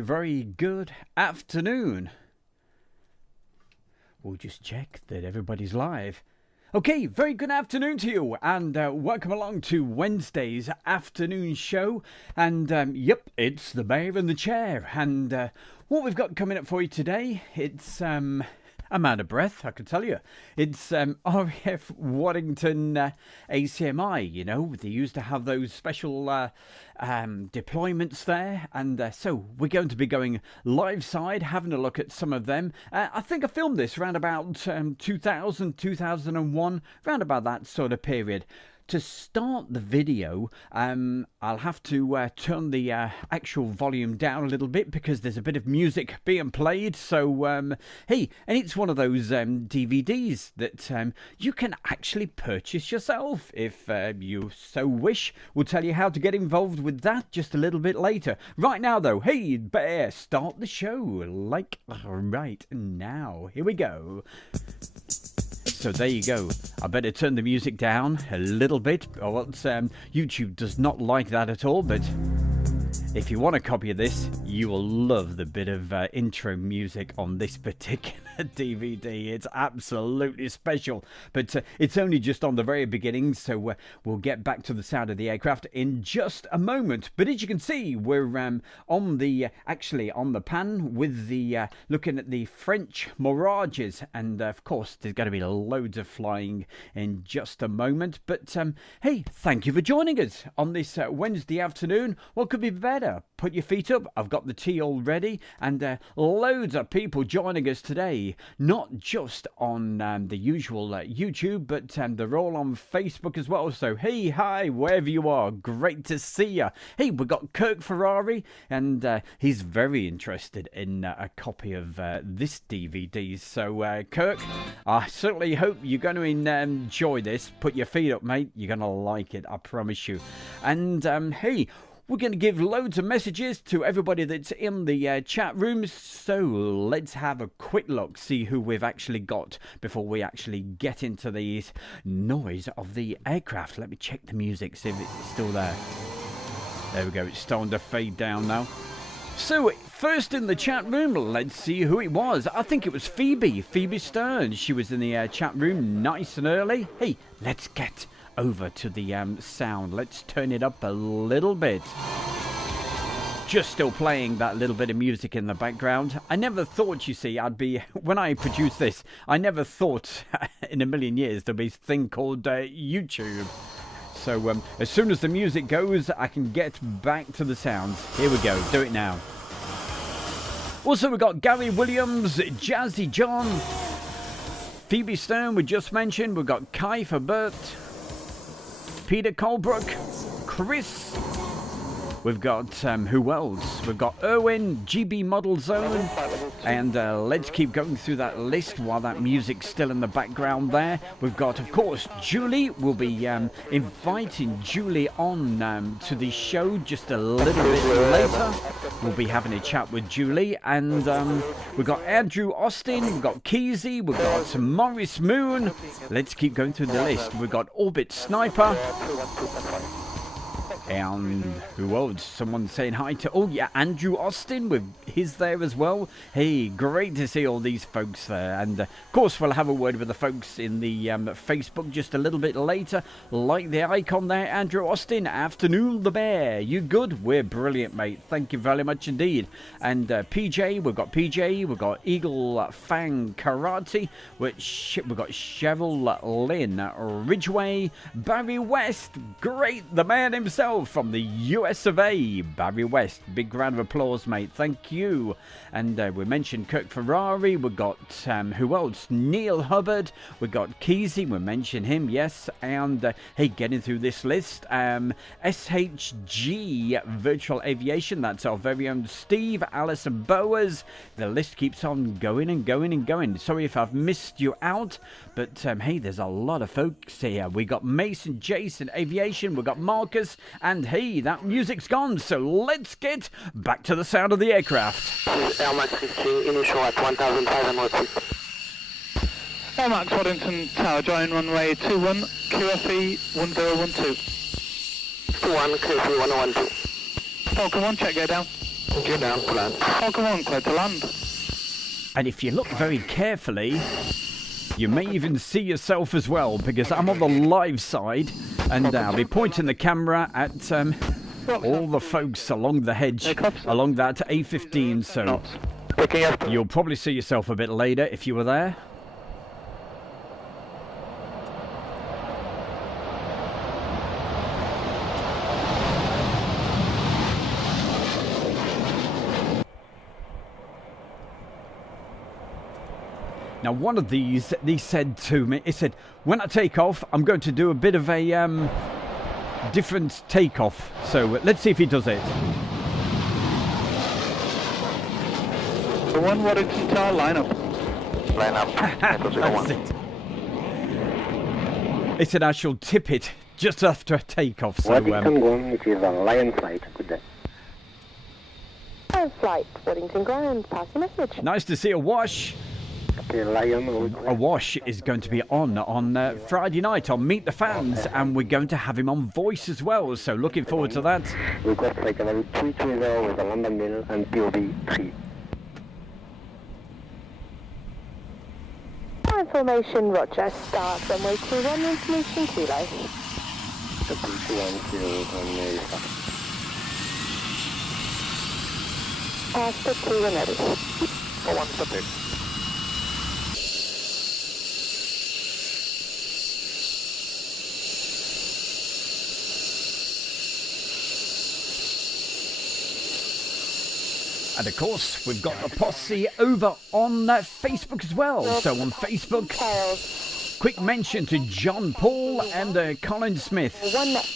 Very good afternoon. We'll just check that everybody's live. Okay, very good afternoon to you, and welcome along to Wednesday's afternoon show. And yep, it's the Bear in the Chair. And what we've got coming up for you today, it's I'm out of breath, I can tell you. It's RAF Waddington ACMI, you know. They used to have those special deployments there. And so we're going to be going live side, having a look at some of them. I think I filmed this around about 2000, 2001, around about that sort of period. To start the video, I'll have to turn the actual volume down a little bit because there's a bit of music being played. So, hey, and it's one of those DVDs that you can actually purchase yourself if you so wish. We'll tell you how to get involved with that just a little bit later. Right now, though, hey, Bear, start the show like right now. Here we go. So there you go. I better turn the music down a little bit. Or else, YouTube does not like that at all. But if you want a copy of this, you will love the bit of intro music on this particular DVD. It's absolutely special. But it's only just on the very beginning, so we'll get back to the sound of the aircraft in just a moment. But as you can see, we're on the actually on the pan with the looking at the French Mirages, and of course there's going to be loads of flying in just a moment. But hey, thank you for joining us on this Wednesday afternoon. What could be better? Put your feet up. I've got the tea all ready, and loads of people joining us today. Not just on the usual YouTube, but they're all on Facebook as well. So hey, hi, wherever you are, great to see you. Hey, we've got Kirk Ferrari, and he's very interested in a copy of this DVD. So Kirk, I certainly hope you're going to enjoy this. Put your feet up, mate. You're going to like it, I promise you. And hey, we're going to give loads of messages to everybody that's in the chat rooms. So let's have a quick look, see who we've actually got before we actually get into the noise of the aircraft. Let me check the music, see if it's still there. There we go, it's starting to fade down now. So first in the chat room, let's see who it was. I think it was Phoebe Stern. She was in the chat room nice and early. Hey, let's get over to the sound. Let's turn it up a little bit. Just still playing that little bit of music in the background. I never thought, you see, when I produced this, I never thought in a million years there'd be a thing called YouTube. So as soon as the music goes, I can get back to the sound. Here we go, do it now. Also, we've got Gary Williams, Jazzy John, Phoebe Stern, we just mentioned. We've got Kai Bert, Peter Colebrook, Chris. We've got who else? We've got Erwin, GB Model Zone, and let's keep going through that list while that music's still in the background there. We've got, of course, Julie. We'll be inviting Julie on to the show just a little bit later. We'll be having a chat with Julie, and we've got Andrew Austin, we've got Keezy, we've got Morris Moon. Let's keep going through the list. We've got Orbit Sniper. And who else? Someone saying hi to... Oh, yeah, Andrew Austin with his there as well. Hey, great to see all these folks there. And, of course, we'll have a word with the folks in the Facebook just a little bit later. Like the icon there, Andrew Austin. Afternoon, the Bear. You good? We're brilliant, mate. Thank you very much indeed. And PJ, we've got PJ. We've got Eagle Fang Karate. We've got Cheryl Lynn Ridgway. Barry West. Great, the man himself. From the US of A, Barry West. Big round of applause, mate. Thank you. And we mentioned Kirk Ferrari. We've got, who else? Neil Hubbard. We've got Keezy. We mentioned him, yes. And, hey, getting through this list. SHG Virtual Aviation. That's our very own Steve, Alison Bowers. The list keeps on going and going and going. Sorry if I've missed you out. But, hey, there's a lot of folks here. We got Mason, Jason, Aviation. We've got Marcus. And hey, that music's gone, so let's get back to the sound of the aircraft. Air Max 15, initial at 1,500 feet. Air Max Waddington Tower, join runway 21, QFE 1012. 21, QFE 1012. Falcon 1, check go down. Okay, down to land. Falcon 1, clear to land. And if you look very carefully, you may even see yourself as well, because I'm on the live side, and I'll be pointing the camera at all the folks along the hedge, along that A15, so you'll probably see yourself a bit later if you were there. Now, one of these said to me, he said, when I take off, I'm going to do a bit of a different takeoff. So let's see if he does it. The 1 Waddington Tower, line up. Line up. That's it. He said I shall tip it just after a takeoff. So, Waddington 1, it is a Lion flight. Good day. Lion flight, Waddington ground, pass your message. nice to see a wash. Okay, Lion. A wash is going to be on Friday night on Meet the Fans, and we're going to have him on voice as well, so looking forward to that. Request flight level 330 with a London Mill and POV 3. Information, Roger. Start runway 21, information kilo. Triple 210 and start. Step 2 when ready. For 1 step in. And of course, we've got the posse over on Facebook as well. So on Facebook, quick mention to John Paul and Colin Smith.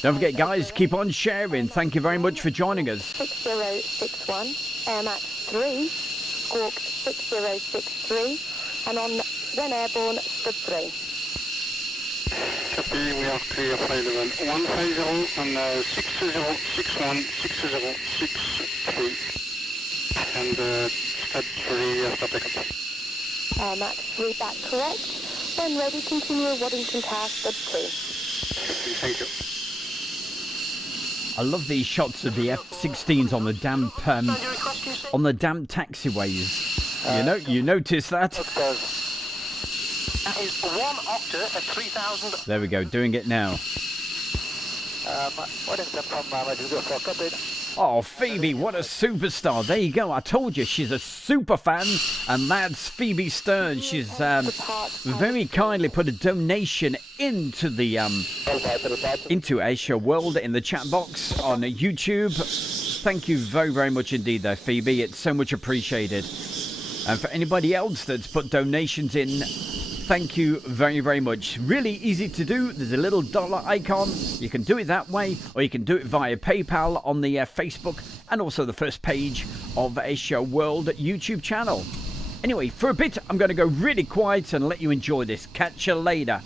Don't forget, guys, keep on sharing. Thank you very much for joining us. 6061, Air Max 3, Squawk 6063, and on when airborne, step 3. Copy, we are clear flight level 150 and 6061 6063. And step 3 after takeoff. Max 3 back correct. When ready, continue Waddington Tower, step 2. Thank you. I love these shots of the F-16s on the damp taxiways. You notice that? That is 1 octa at 3,000. There we go, doing it now. Waddington from Madrid for copied. Oh, Phoebe, what a superstar. There you go. I told you, she's a super fan. And that's Phoebe Stern. She's very kindly put a donation into the into Airshow World in the chat box on YouTube. Thank you very, very much indeed there, Phoebe. It's so much appreciated. And for anybody else that's put donations in, thank you very, very much. Really easy to do. There's a little dollar icon. You can do it that way, or you can do it via PayPal on the Facebook and also the first page of Airshow World YouTube channel. Anyway, for a bit, I'm going to go really quiet and let you enjoy this. Catch you later.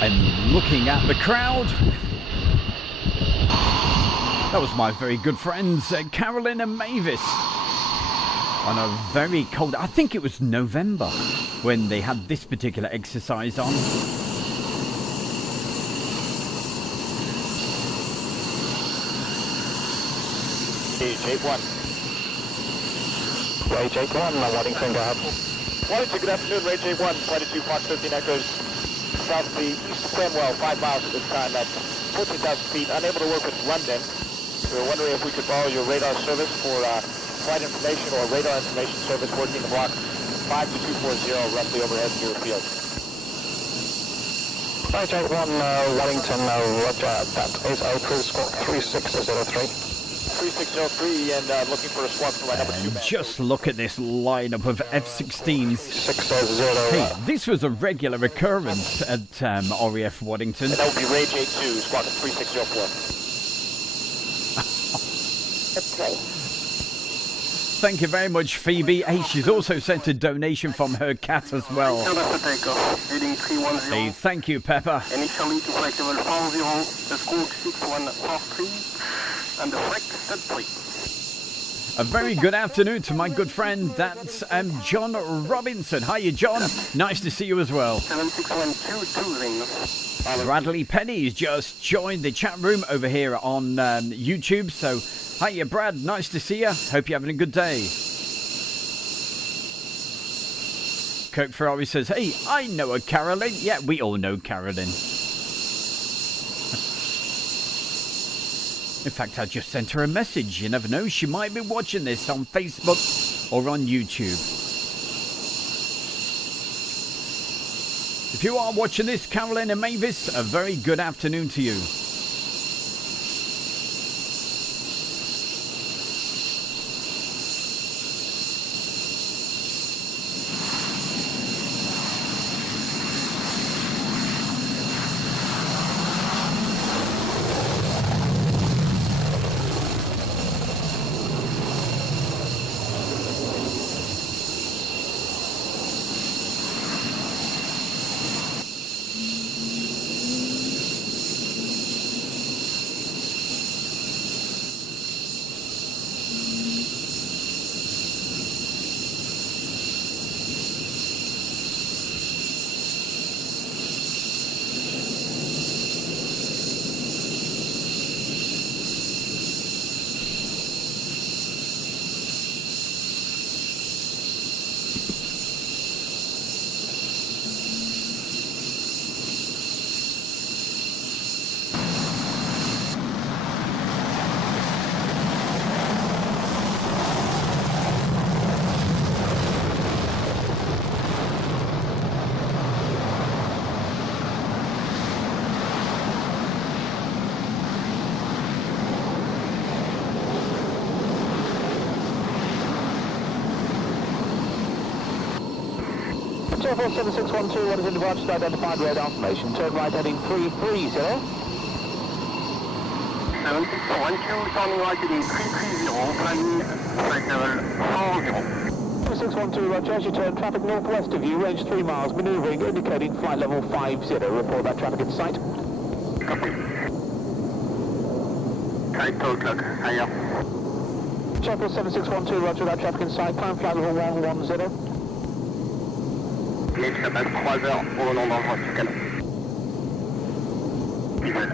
I'm looking at the crowd. That was my very good friends, Carolyn and Mavis, on a very cold, I think it was November, when they had this particular exercise on. J1. Ray J1, Waddington, go ahead. Waddington, good afternoon, Ray J1, flight 2 Fox 13 Echoes, south of the East Stanwell, 5 miles at this time at 14,000 feet, unable to work with London. We were wondering if we could borrow your radar service for flight information or radar information service working the block 52240, roughly overhead near Airfield. Ray J1, Waddington, roger, that is Airfield, squawk 3603. 3603 and looking for a squawk for my number 2 man. Just look at this lineup of F-16s. 600. Hey, this was a regular occurrence at RAF Waddington. And that would be Ray J2, squawk 3604. Thank you very much, Phoebe. Hey, she's also sent a donation from her cat as well. Heading 310. Hey, thank you, Pepper. Initially to flight level 40, the squawk 6143, and the flight set 3. A very good afternoon to my good friend, that's John Robinson. Hiya, John. Nice to see you as well. 76122 Bradley Penny's just joined the chat room over here on YouTube. So, hiya, Brad. Nice to see you. Hope you're having a good day. Kirk Ferrari says, hey, I know a Carolyn. Yeah, we all know Carolyn. In fact, I just sent her a message. You never know, she might be watching this on Facebook or on YouTube. If you are watching this, Carolyn and Mavis, a very good afternoon to you. Airfield 7612, what is in departure to identified radar information? Turn right heading 330. 7612, turning right heading 330, planning flight level 40. 7612, roger, as you turn traffic northwest of you, range 3 miles, manoeuvring, indicating flight level 50. Report that traffic in sight. Copy. Type 2 o'clock, higher. Airfield 7612, roger, that traffic in sight, climb flight level 110. Next up at 3 heures au nom d'envoi du canal. Nickel.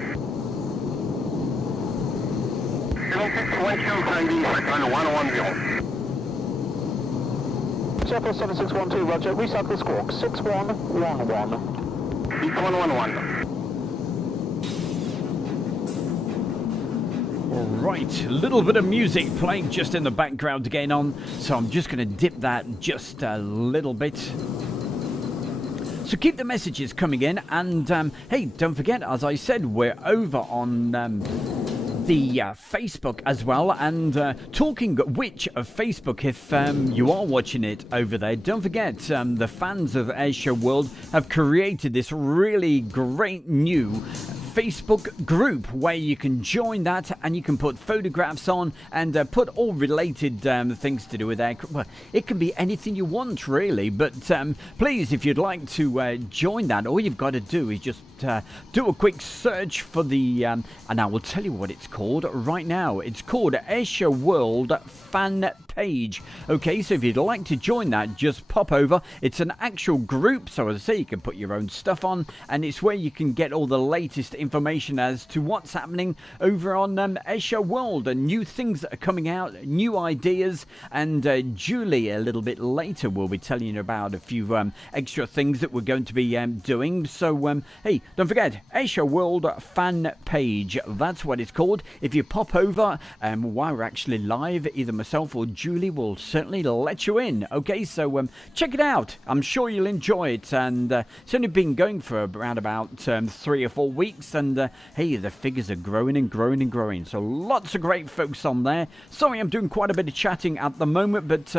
7612, climbing flight level 110. Airfield 7612, roger, recycle the squawk, 6111. 6111. Right, a little bit of music playing just in the background again on, so I'm just going to dip that just a little bit. So keep the messages coming in, and hey, don't forget, as I said, we're over on the Facebook as well, and talking which of Facebook, if you are watching it over there, don't forget, the fans of Airshow World have created this really great new Facebook group where you can join that and you can put photographs on and put all related things to do with aircraft. Well, it can be anything you want really, but please, if you'd like to join that, all you've got to do is just do a quick search for the, and I will tell you what it's called right now. It's called Airshow World Fan Page. Okay, so if you'd like to join that, just pop over. It's an actual group, so as I say, you can put your own stuff on, and it's where you can get all the latest information as to what's happening over on Airshow World, and new things that are coming out, new ideas, and Julie a little bit later will be telling you about a few extra things that we're going to be doing. So hey, don't forget, Airshow World Fan Page, that's what it's called. If you pop over while we're actually live, either myself or Julie will certainly let you in. Okay, so check it out. I'm sure you'll enjoy it, and it's only been going for around about 3 or 4 weeks, and hey, the figures are growing and growing and growing, so lots of great folks on there. Sorry, I'm doing quite a bit of chatting at the moment, but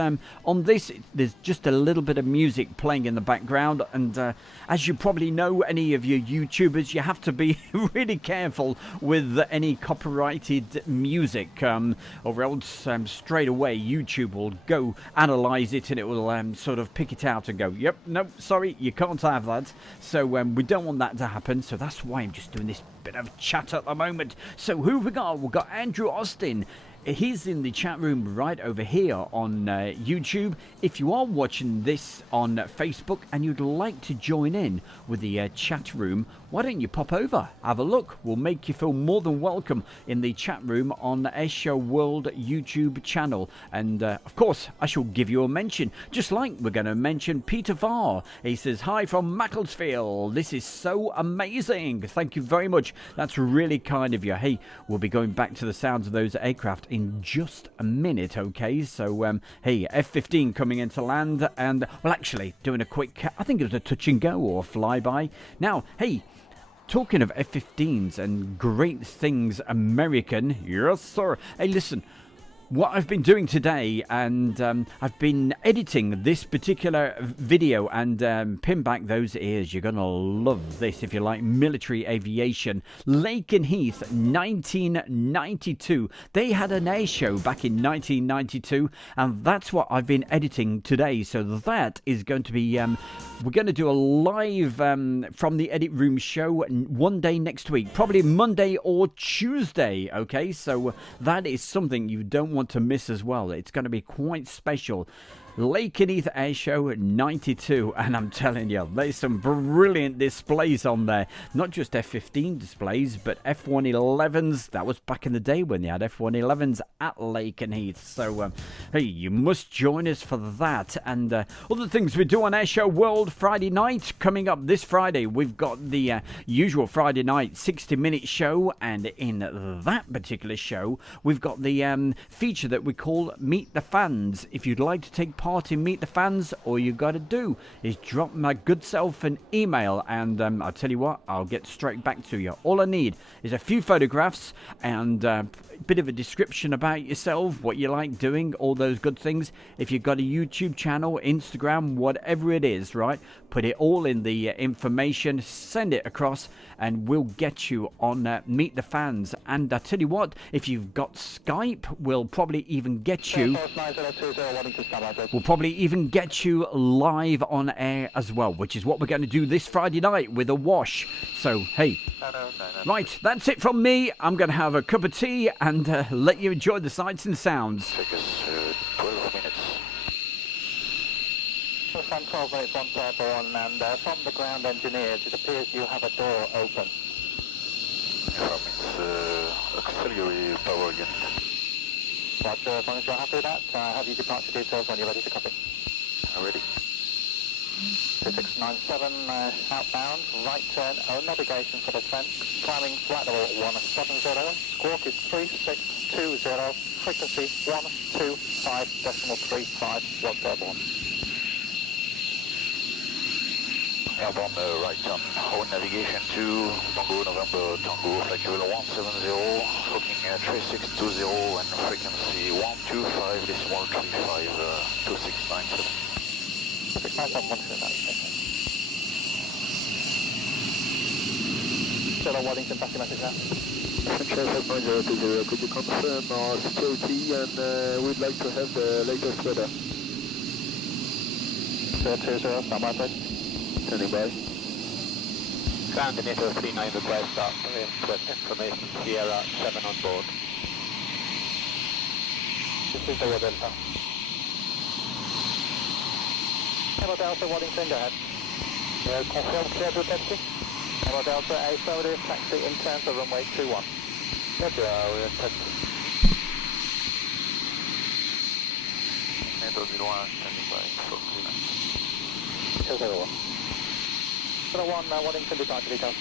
on this, there's just a little bit of music playing in the background, and as you probably know, any of you YouTubers, you have to be really careful with any copyrighted music, or else straight away YouTube will go analyze it, and it will sort of pick it out and go, yep, no, sorry, you can't have that. So we don't want that to happen, so that's why I'm just doing this bit of chat at the moment. So who have we got? We've got Andrew Austin. He's in the chat room right over here on YouTube. If you are watching this on Facebook and you'd like to join in with the chat room, why don't you pop over, have a look. We'll make you feel more than welcome in the chat room on the Airshow World YouTube channel. And of course, I shall give you a mention, just like we're going to mention Peter Farr. He says, hi from Macclesfield. This is so amazing. Thank you very much. That's really kind of you. Hey, we'll be going back to the sounds of those aircraft in just a minute, okay? So, hey, F-15 coming into land, and, well, actually, doing a quick, I think it was a touch and go or a flyby. Now, hey, talking of F-15s and great things American, yes, sir. Hey, listen, what I've been doing today, and I've been editing this particular video, and pin back those ears. You're going to love this if you like military aviation. Lakenheath, 1992. They had an air show back in 1992, and that's what I've been editing today. So that is going to be, we're going to do a live from the edit room show one day next week, probably Monday or Tuesday, okay? So that is something you don't want to miss as well. It's going to be quite special. Lakenheath Air Show 92, and I'm telling you, there's some brilliant displays on there. Not just F-15 displays, but F-111s. That was back in the day when they had F-111s at Lakenheath. So, hey, you must join us for that. And other things we do on Airshow World Friday night. Coming up this Friday, we've got the usual Friday night 60-minute show. And in that particular show, we've got the feature that we call Meet the Fans. If you'd like to take part in Meet the Fans, all you got to do is drop my good self an email, and I'll tell you what, I'll get straight back to you. All I need is a few photographs and a bit of a description about yourself, what you like doing, all those good things. If you've got a YouTube channel, Instagram, whatever it is, right, put it all in the information, send it across, and we'll get you on Meet the Fans. And I tell you what, if you've got Skype, we'll probably even get you live on air as well, which is what we're going to do this Friday night with a wash. So hey, right, that's it from me. I'm going to have a cup of tea and let you enjoy the sights and sounds. Take us 12 minutes. Some 12 minutes on airborne, and from the ground engineers, it appears you have a door open. From its auxiliary power unit. Roger, as long as you're happy with that, have your departure details when you're ready to copy. Ready. 2697 outbound, right turn, navigation for descent, climbing flight level 170, squawk is 3620, frequency 125.35, what's airborne? Airborne right turn, own navigation to Tango November, Tango, flight level 170, hooking 3620 and frequency 125.35, 2697. 697, Waddington, back your message now. Central 5020, could you confirm our security, and we'd like to have the latest weather. 020, stand by please. Standing by. Ground initial 39 request up, information Sierra 7 on board. This is the Delta. Hello Delta, Waddington, go ahead. Confirm clear to taxi. Hello Delta, affirmative, taxi in turn to runway 21. Roger, we are taxi. 001, standing by, for clear. 001. 01, Waddington, departure details.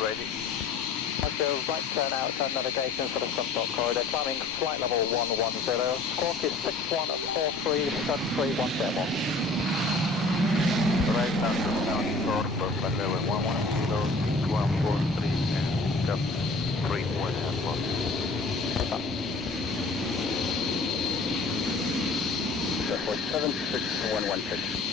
Ready. Roger, right turn outside navigation for the Sunbelt corridor, climbing flight level 110, squawk is 6143, stud 310. Right hand down short for flight level 110, 6143 and step 310. Airport 76116.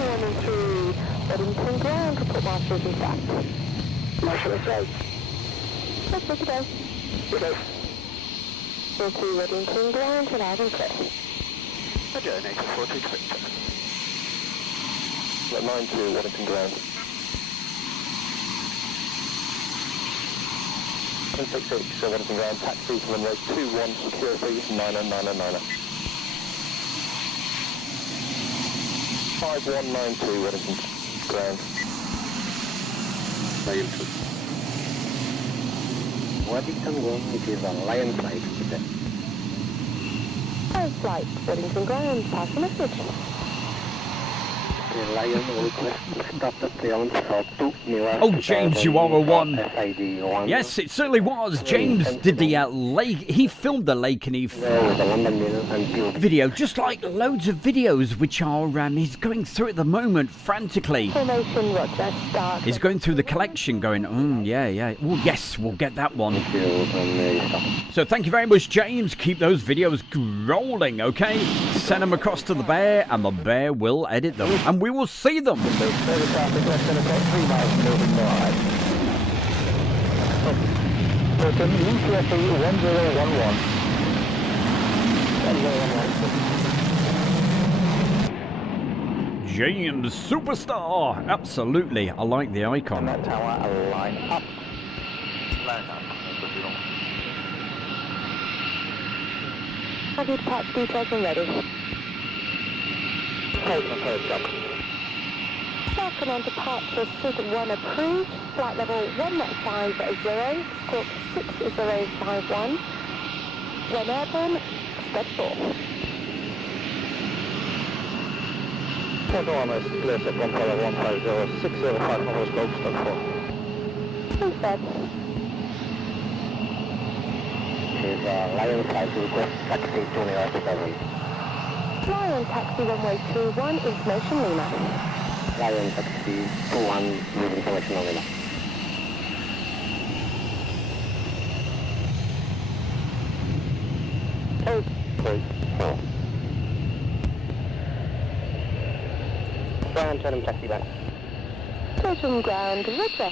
Running through Waddington ground, report marshals in fact. Marshal is right. Let's look it out. Good day. Into Waddington ground, loud and clear. Roger, nature 426. At 92 Waddington ground. 766 Waddington ground, taxi from runway 21, security 90909. 5192 Waddington ground. Lion Waddington going, it is a Lion flight today. Lion flight, Waddington ground, pass the message. The Lion will request stop the clearance for 2 Mira. Oh, James, you are a one. SID 1. Yes, it certainly was. James did the lake. He filmed the lake and he The London Mill and Peel. video, just like loads of videos, which are he's going through at the moment frantically. Formation, Roger, start. He's going through the collection, going, yeah. Well, yes, we'll get that one. So thank you very much, James. Keep those videos rolling, okay? Send them across to the bear, and the bear will edit them, and we will see them. Service traffic, less than about 3 miles moving north. Token UTSA 1011. 1011. James Superstar. Absolutely. I like the icon. That tower, line up. Line up, Have your patch details and ready. Token, third job. Welcome on departure, SID 1 approved, flight level 150, squawk 6051. When airborne, step 4. Total on this, clear set 15150, 605 numbers, scope, step 4. Instead. Is Lion flight request taxi 2 Mira 7. Lion taxi runway 21, information Lima. Lion taxi 21 with information on Lima. Oh, 3, 4. Ground, turn him taxi back. Totem ground, Roger.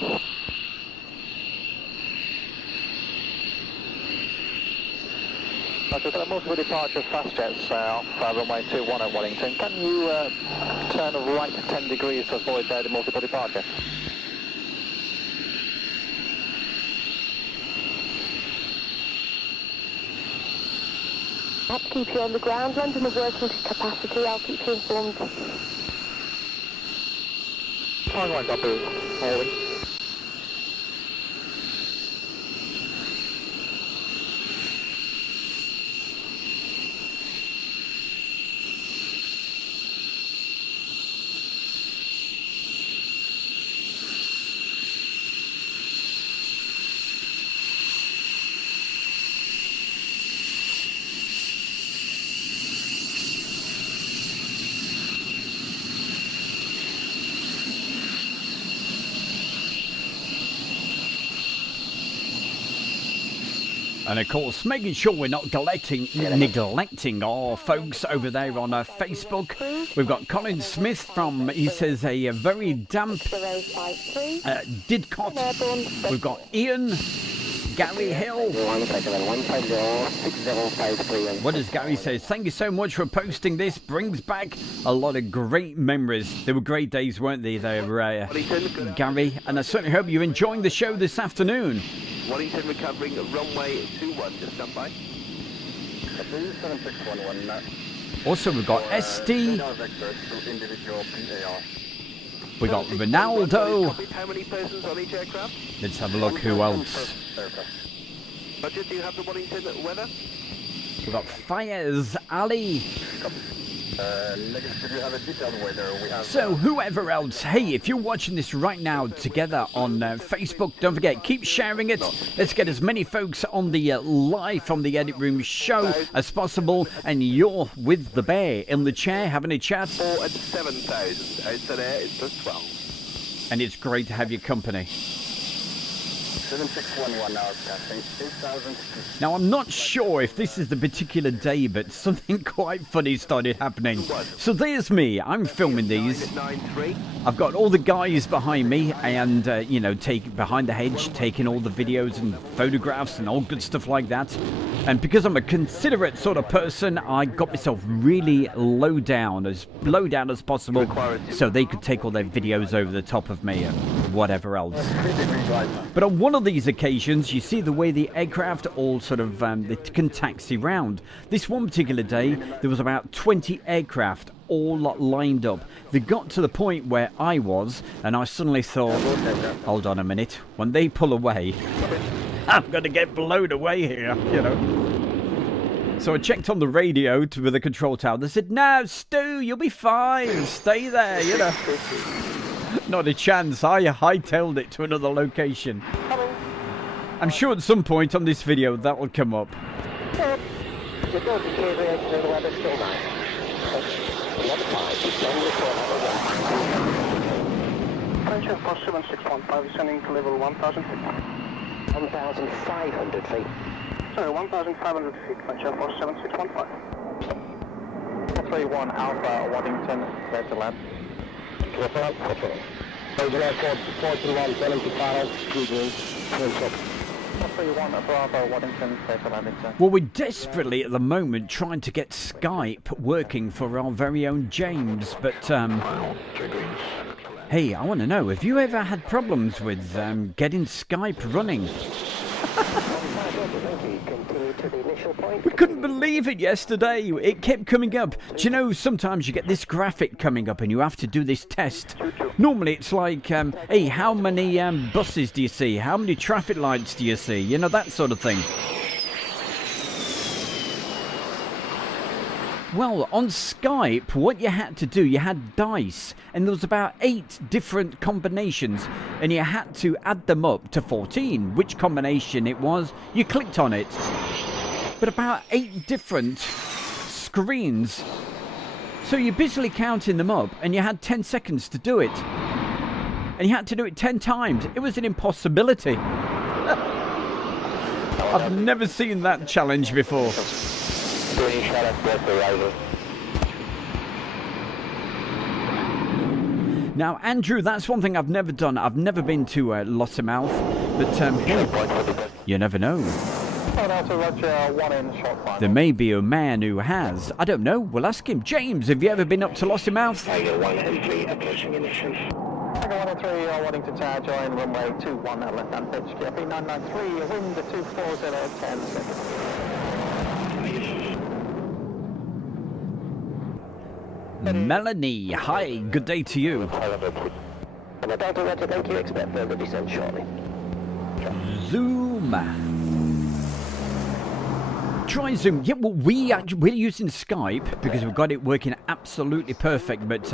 We've got multiple departure fast jets off runway 21 at Waddington. Can you turn right 10 degrees to avoid the multiple departure? I'll keep you on the ground. London is working to capacity. I'll keep you informed. Time right up, holding. And of course, making sure we're not neglecting our folks over there on Facebook. We've got Colin Smith from, he says, a very damp Didcot. We've got Ian, Gary Hill. 150, What does Gary say? Thank you so much for posting this. Brings back a lot of great memories. They were great days, weren't they? They were, Gary, and I certainly hope you're enjoying the show this afternoon. Waddington recovering runway 21, just stand by. 7611. Also, we've got ST. We got Ronaldo. How many persons on each aircraft? Let's have a look who else. Roger, do you have the Waddington weather? We've got Fayez Ali. So whoever else, hey, if you're watching this right now together on Facebook, don't forget, keep sharing it. Let's get as many folks on the live from the Edit Room show as possible. And you're with the bear in the chair having a chat. 4 and 7,000. Outside air is plus 12. And it's great to have your company. 7611 now passing 2,000. Now, I'm not sure if this is the particular day, but something quite funny started happening. So there's me. I'm filming these. 93. I've got all the guys behind me and, behind the hedge, taking all the videos and photographs and all good stuff like that. And because I'm a considerate sort of person, I got myself really low down as possible, so they could take all their videos over the top of me and whatever else. But on one of these occasions, you see the way the aircraft all sort of they can taxi round. This one particular day, there was about 20 aircraft all lined up. They got to the point where I was, and I suddenly thought, hold on a minute, when they pull away, I'm going to get blown away here, you know. So I checked on the radio with the control tower. They said, no, Stu, you'll be fine. Stay there, you know. Not a chance. I hightailed it to another location. I'm sure at some point on this video that will come up. French Air Force 7615 descending to level 1,000 feet. 1,500 feet. Sorry, 1,500 feet, French Air Force 7615. 431 Alpha, Waddington, clear to land. Clear to land, clear. July 431, 75, Google, 431 Bravo, Waddington, clear to landing, sir. Well, we're desperately at the moment trying to get Skype working for our very own James, but hey, I want to know, have you ever had problems with getting Skype running? We couldn't believe it yesterday. It kept coming up. Do you know, sometimes you get this graphic coming up and you have to do this test. Normally it's like, hey, how many buses do you see? How many traffic lights do you see? You know, that sort of thing. Well, on Skype, what you had to do, you had dice, and there was about 8 different combinations, and you had to add them up to 14. Which combination it was, you clicked on it. But about 8 different screens. So you're busily counting them up, and you had 10 seconds to do it. And you had to do it 10 times. It was an impossibility. I've never seen that challenge before. Now, Andrew, that's one thing I've never done. I've never been to Lossiemouth, but you never know. There may be a man who has. I don't know. We'll ask him. James, have you ever been up to Lossiemouth? Tiger 103, approaching ignition. Tiger 103, Waddington Tower, join runway 21 at left hand pitch. GFE 993, wind 240, 10 seconds. Melanie, hi, good day to you. Delta Roger, thank you. Expect further descent shortly. Zoom. Try Zoom. Yeah, well, we're using Skype because we've got it working absolutely perfect. But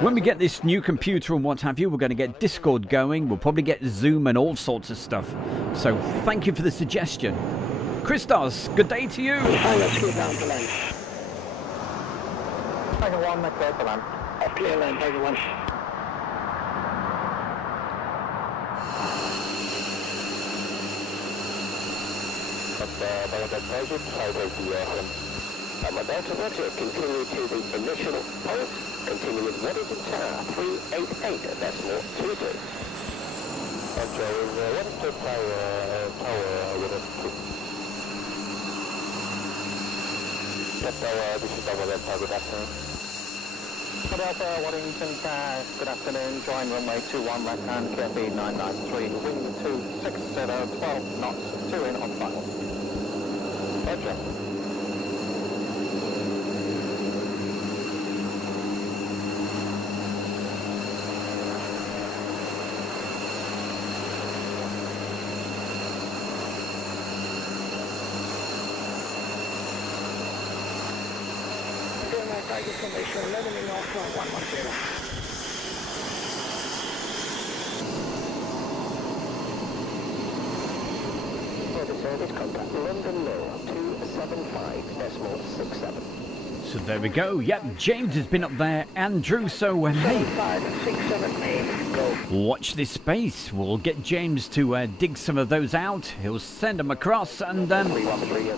when we get this new computer and what have you, we're going to get Discord going. We'll probably get Zoom and all sorts of stuff. So thank you for the suggestion. Christos, good day to you. Tiger 1, clear to land. Clear land, Tiger 1. Delta Roger, continue to the initial point. Continue with Waddington Tower, 388, decimal 22. Roger, Waddington Tower with us. Tower, this is our Delta, good afternoon. Delta, Waddington, good afternoon. Join runway 21 left hand, KFE 993, wind 260, 12 knots, 2 in on final. Roger. Target formation 11 in North 110. For the service, contact London Mill 275.67. So there we go. Yep, James has been up there. Andrew, so hey, 7567 main, go. watch this space. We'll get James to dig some of those out. He'll send them across, and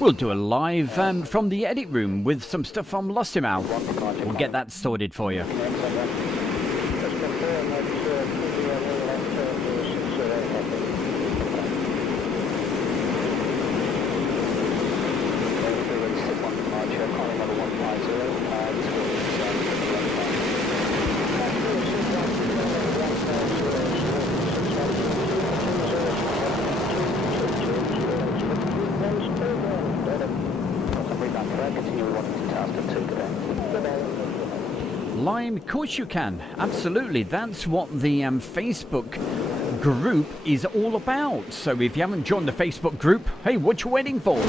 we'll do a live from the edit room with some stuff from Lost Him Out. We'll get that sorted for you. Lime, of course you can. Absolutely. That's what the Facebook group is all about. So if you haven't joined the Facebook group, hey, what you waiting for?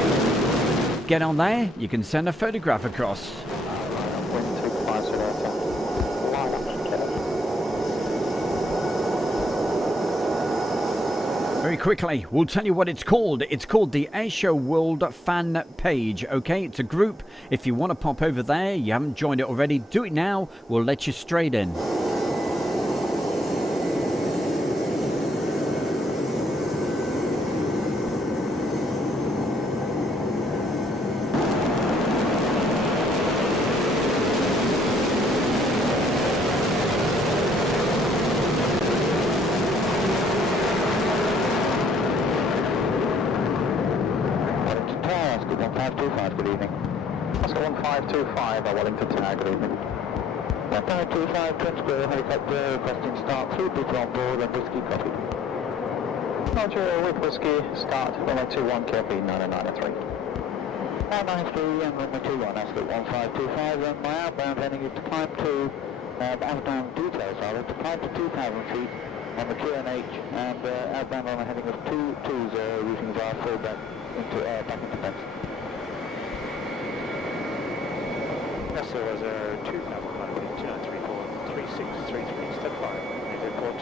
Get on there. You can send a photograph across. Very quickly, we'll tell you what it's called. It's called the Airshow World Fan Page, okay? It's a group. If you want to pop over there, you haven't joined it already, do it now. We'll let you straight in. Good evening. Oscar 1525, Waddington Tower, good evening. 1525, Principal Helicopter, requesting start, 3 people on board and whiskey copy. Roger, with whiskey, start, runway 21, KFE 993. 993 and runway 21, Oscar 1525, and my outbound heading is to climb to, outbound details are to climb to 2,000 feet on the QNH, and outbound on a heading of 220, using our full back into back into fence. Yes, there was a 29343633 step 5. Report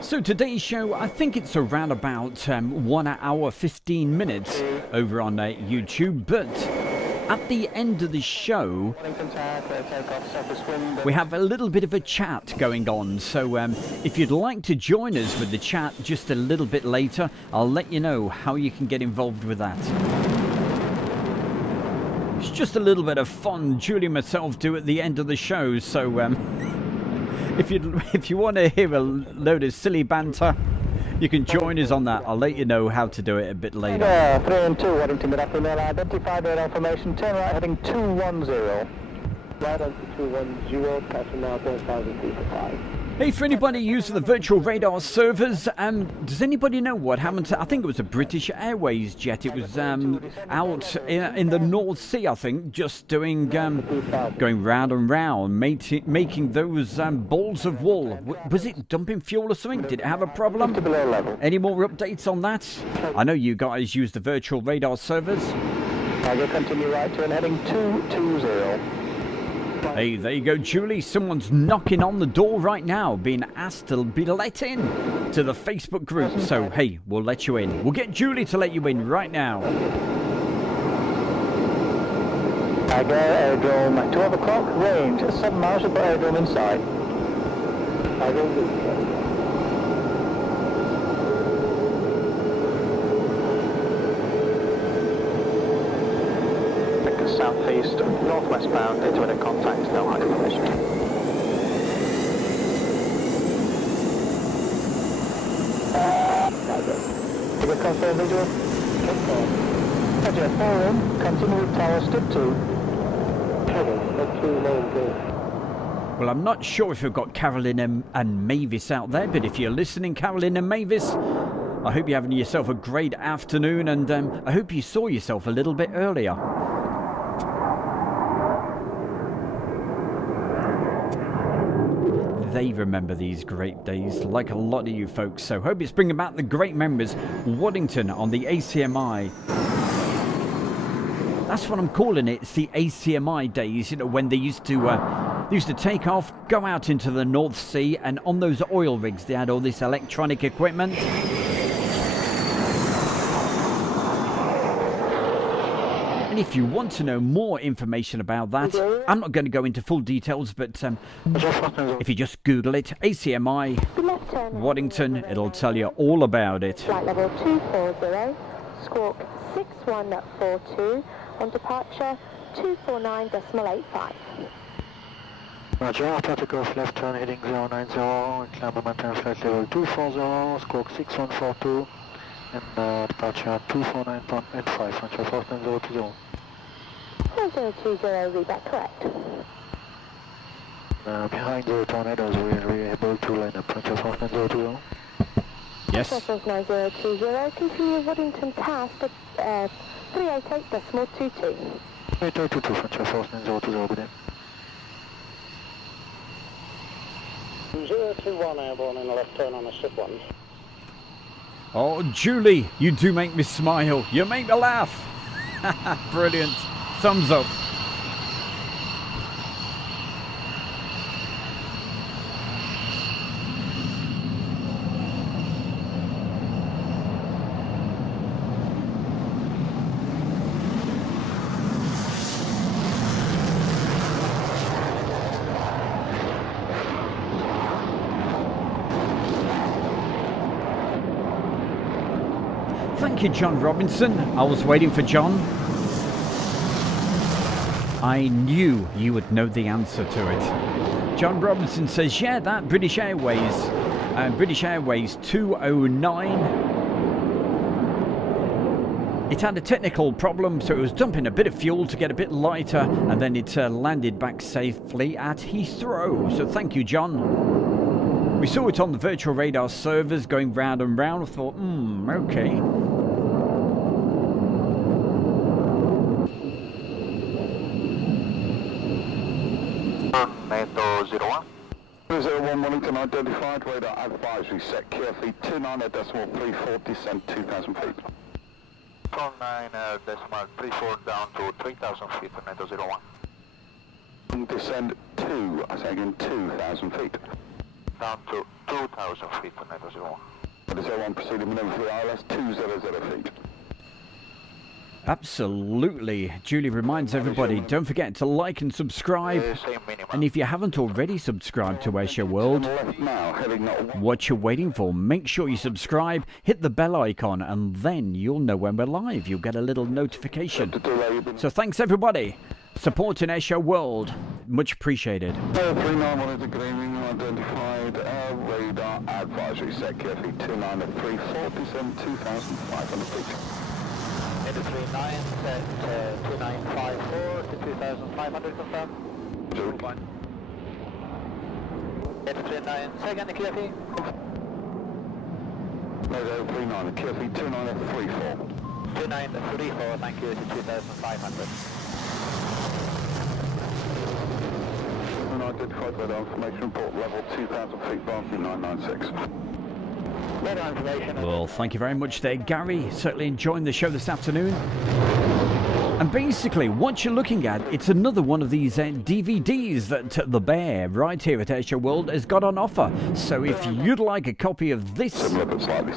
2 So today's show, I think it's around about 1 hour 15 minutes over on YouTube, but at the end of the show, we have a little bit of a chat going on. So if you'd like to join us with the chat just a little bit later, I'll let you know how you can get involved with that. It's just a little bit of fun Julie and myself do at the end of the show, so if you want to hear a load of silly banter, you can join us on that. I'll let you know how to do it a bit later. 3 and 2, Waddington, good afternoon. Identified radar formation, turn right heading 210. Right on to 210, passing now 10,000 feet to 5. Hey, for anybody using the virtual radar servers, does anybody know what happened to, I think it was a British Airways jet. It was out in the North Sea, I think, just doing, going round and round, making those balls of wool. Was it dumping fuel or something? Did it have a problem? Any more updates on that? I know you guys use the virtual radar servers. Target continue right turn heading 220. Hey, there you go, Julie. Someone's knocking on the door right now, being asked to be let in to the Facebook group. So, hey, we'll let you in. We'll get Julie to let you in right now. Tiger Aerodrome at 12 o'clock, range 7 miles above aerodrome inside. Southeast, northwest bound, into contact, no high information. confirm visual. Confirm. Roger, fire in, continue with tower step 2. Well, I'm not sure if you've got Carolyn and Mavis out there, but if you're listening, Carolyn and Mavis, I hope you're having yourself a great afternoon, and I hope you saw yourself a little bit earlier. They remember these great days, like a lot of you folks, so hope it's bringing back the great memories. Waddington on the ACMI. That's what I'm calling it. It's the ACMI days, you know, when they used to take off, go out into the North Sea, and on those oil rigs they had all this electronic equipment. And if you want to know more information about that, I'm not going to go into full details, but if you just Google it, ACMI Waddington, it'll tell you all about it. Flight level 240, squawk 6142, on departure 249.85. Roger, Atlantic off left turn heading 090, climb maintain flight level 240, squawk 6142, and departure 249.85, Roger, first and 020. 020, read that correct. Behind the tornadoes, we're able to line up, Roger, first and 020. Yes. 9020, continue Waddington Task at 388.22. 38822, Roger, first and 020, good day. 021 airborne in the left turn on a SIP 1. Oh, Julie, you do make me smile. You make me laugh. Brilliant. Thumbs up. Thank you, John Robinson. I was waiting for John. I knew you would know the answer to it. John Robinson says, yeah, that British Airways 209. It had a technical problem, so it was dumping a bit of fuel to get a bit lighter, and then it landed back safely at Heathrow. So thank you, John. We saw it on the virtual radar servers going round and round. I thought, okay. NATO 01. 01 Wellington identified, radar advisory set, Airfield 29.34, descent 2,000 feet. 29.34 down to 3,000 feet, NATO 01. Descend 2,000 feet. Down to 2,000 feet, NATO 01. That is 01 proceeding maneuver for ILS 200 feet. Absolutely. Julie reminds everybody, don't forget to like and subscribe. And if you haven't already subscribed to Airshow World, what you're waiting for, make sure you subscribe, hit the bell icon, and then you'll know when we're live. You'll get a little notification. So thanks everybody. Supporting Airshow World. Much appreciated. 391 good evening, identified, radar advisory set, Airfield 29.34, descend 2,500 feet. 839 set 2954 to 2500 confirm. 839 second Airfield. 8039 Airfield 2934. 2934, thank you, to 2500. Unidentified radar information report level 2,000 feet, Barnsley 996. Well, thank you very much there, Gary. Certainly enjoying the show this afternoon. And basically, what you're looking at, it's another one of these DVDs that the Bear, right here at Airshow World, has got on offer. So if you'd like a copy of this,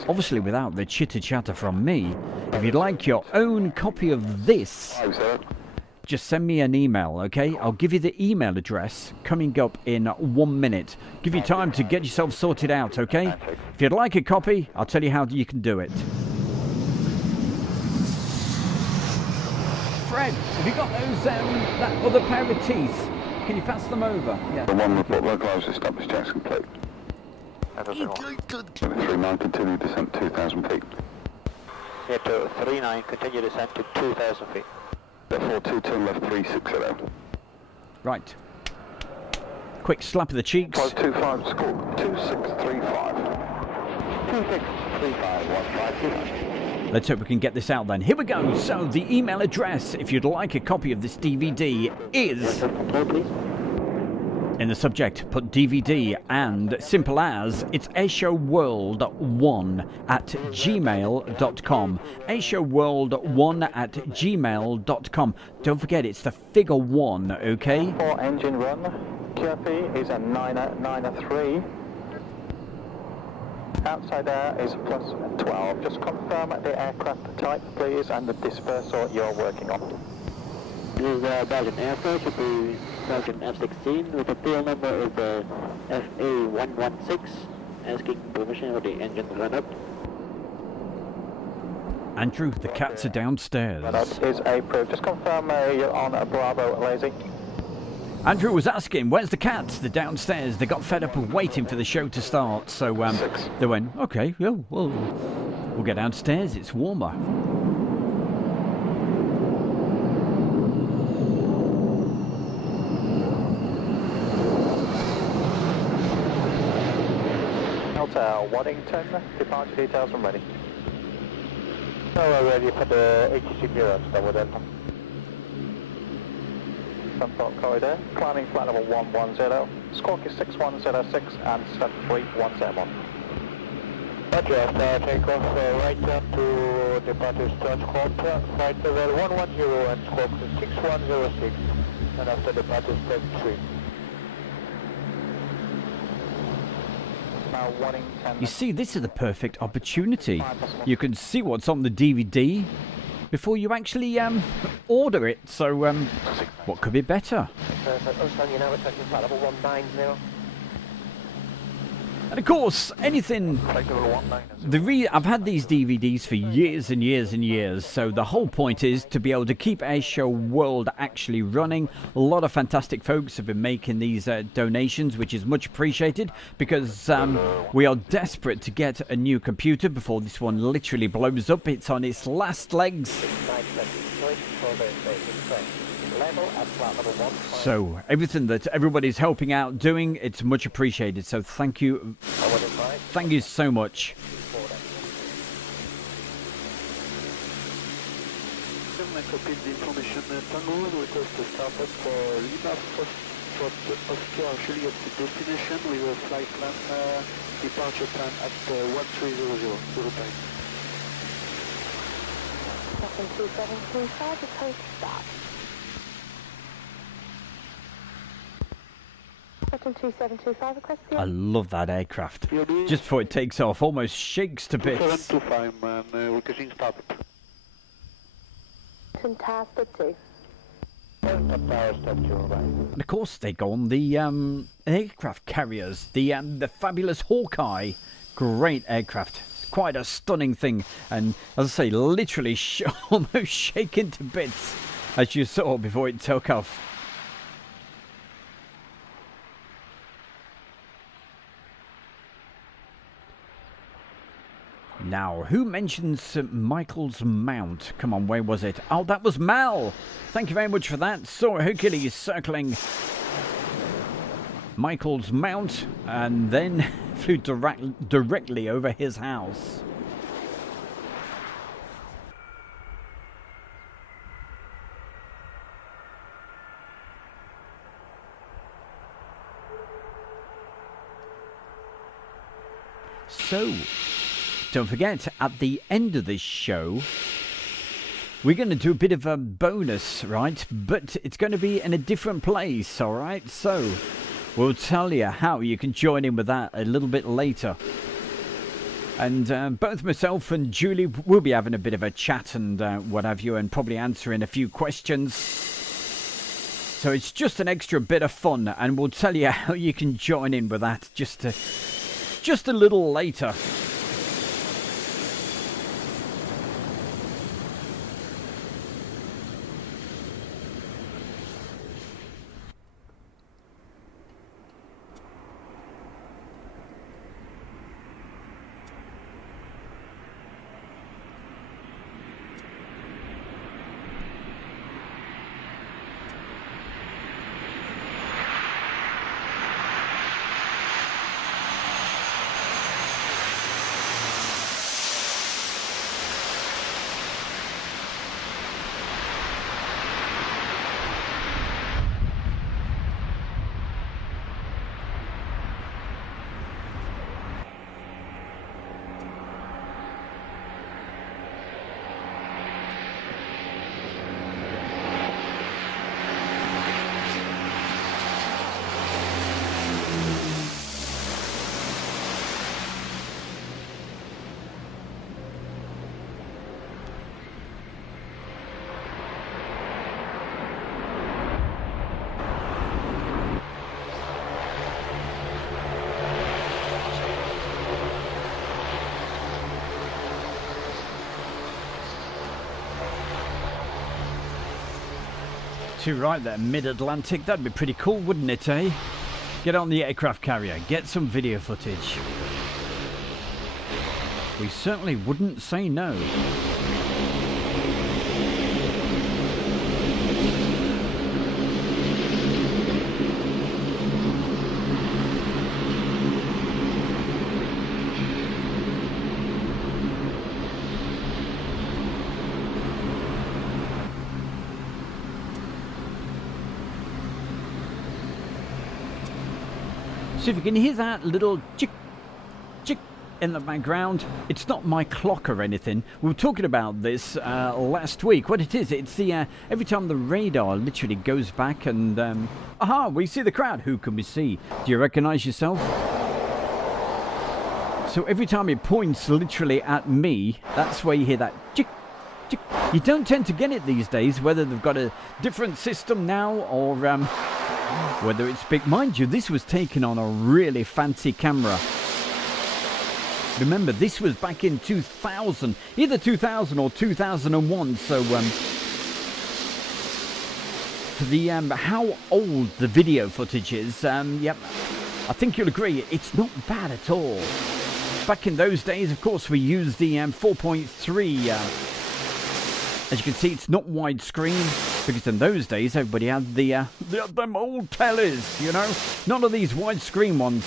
obviously without the chitter-chatter from me, if you'd like your own copy of this, just send me an email, okay? I'll give you the email address coming up in 1 minute. Give you time to get yourself sorted out, okay? If you'd like a copy, I'll tell you how you can do it. Fred, have you got those, that other pair of teeth? Can you pass them over? Yeah. The one report localised established checks complete. 39 continue descent 2,000 feet. Clear to 39, continue descent to 2,000 feet. Therefore, 2 turn left 360. Right. Quick slap of the cheeks. 525, score 2635. 2635, 1525. Let's hope we can get this out then. Here we go. So the email address, if you'd like a copy of this DVD, is... In the subject, put DVD and simple as, it's airshowworld1@gmail.com. airshowworld1@gmail.com. Don't forget, it's the figure 1, okay? For engine run, QFE is a 993. Outside air is plus 12. Just confirm the aircraft type, please, and the dispersor you're working on. This is Belgian Airfield, should be Belgian F-16 with the tail number is the FA116, asking permission for the engine run-up. Andrew, the cats are downstairs. That is approved. Just confirm you're on a Bravo Lazy. Andrew was asking, where's the cats? They're downstairs. They got fed up of waiting for the show to start. So they went, okay, yeah, we'll get downstairs. It's warmer. Hotel Waddington, departure details when ready. So we're ready for the HG clearance, double Delta. Sunthorpe corridor, climbing flight level 110, squawk is 6106 and step 3171. Roger, after takeoff, right turn to departure start quarter, flight level 110 and squawk is 6106, and after departure step 3. Now Waddington. You see, this is the perfect opportunity. You can see what's on the DVD before you actually order it. So what could be better? And of course, anything... I've had these DVDs for years and years and years, so the whole point is to be able to keep Airshow World actually running. A lot of fantastic folks have been making these donations, which is much appreciated, because we are desperate to get a new computer before this one literally blows up. It's on its last legs. So everything that everybody's helping out doing, it's much appreciated. So thank you so much. Copy the information Tango, request to start up for Lima Oscar Juliet destination with a flight plan, departure plan at 1300, European. 2725, approach stop. Button 2725, request I love that aircraft. Just before it takes off, almost shakes to bits. 725, man, requesting start. Task 2. And of course, they go on the aircraft carriers, the fabulous Hawkeye. Great aircraft. Quite a stunning thing. And as I say, literally almost shaken to bits, as you saw before it took off. Now, who mentioned St. Michael's Mount? Come on, where was it? Oh, that was Mal. Thank you very much for that. Saw Hercules circling Michael's Mount and then flew directly over his house. So... don't forget, at the end of this show, we're going to do a bit of a bonus, right? But it's going to be in a different place, all right? So we'll tell you how you can join in with that a little bit later. And both myself and Julie will be having a bit of a chat and what have you, and probably answering a few questions. So it's just an extra bit of fun, and we'll tell you how you can join in with that just a little later. Too right there, mid-Atlantic. That'd be pretty cool, wouldn't it, eh? Get on the aircraft carrier, get some video footage. We certainly wouldn't say no. So if you can hear that little chick, chick in the background, it's not my clock or anything. We were talking about this last week. What it is, it's the every time the radar literally goes back and aha, we see the crowd. Who can we see? Do you recognize yourself? So every time it points literally at me, that's where you hear that chick, chick. You don't tend to get it these days, whether they've got a different system now or whether it's big. Mind you, this was taken on a really fancy camera. Remember, this was back in 2000, either 2000 or 2001. So for the how old the video footage is, yep, I think you'll agree it's not bad at all. Back in those days, of course, we used the 4.3. As you can see, it's not widescreen, because in those days everybody had them old tellies, you know, none of these widescreen ones.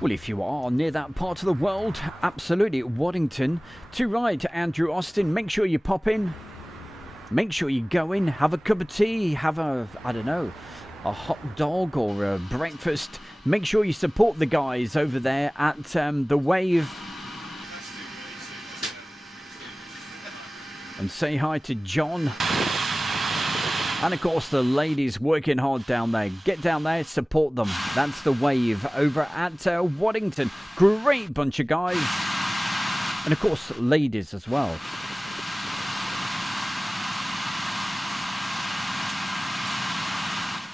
Well, if you are near that part of the world, absolutely, Waddington, to right, Andrew Austin, make sure you pop in. Make sure you go in, have a cup of tea, have a, I don't know, a hot dog or a breakfast. Make sure you support the guys over there at the Wave. And say hi to John. And of course the ladies working hard down there. Get down there, support them. That's the Wave over at Waddington. Great bunch of guys. And of course ladies as well.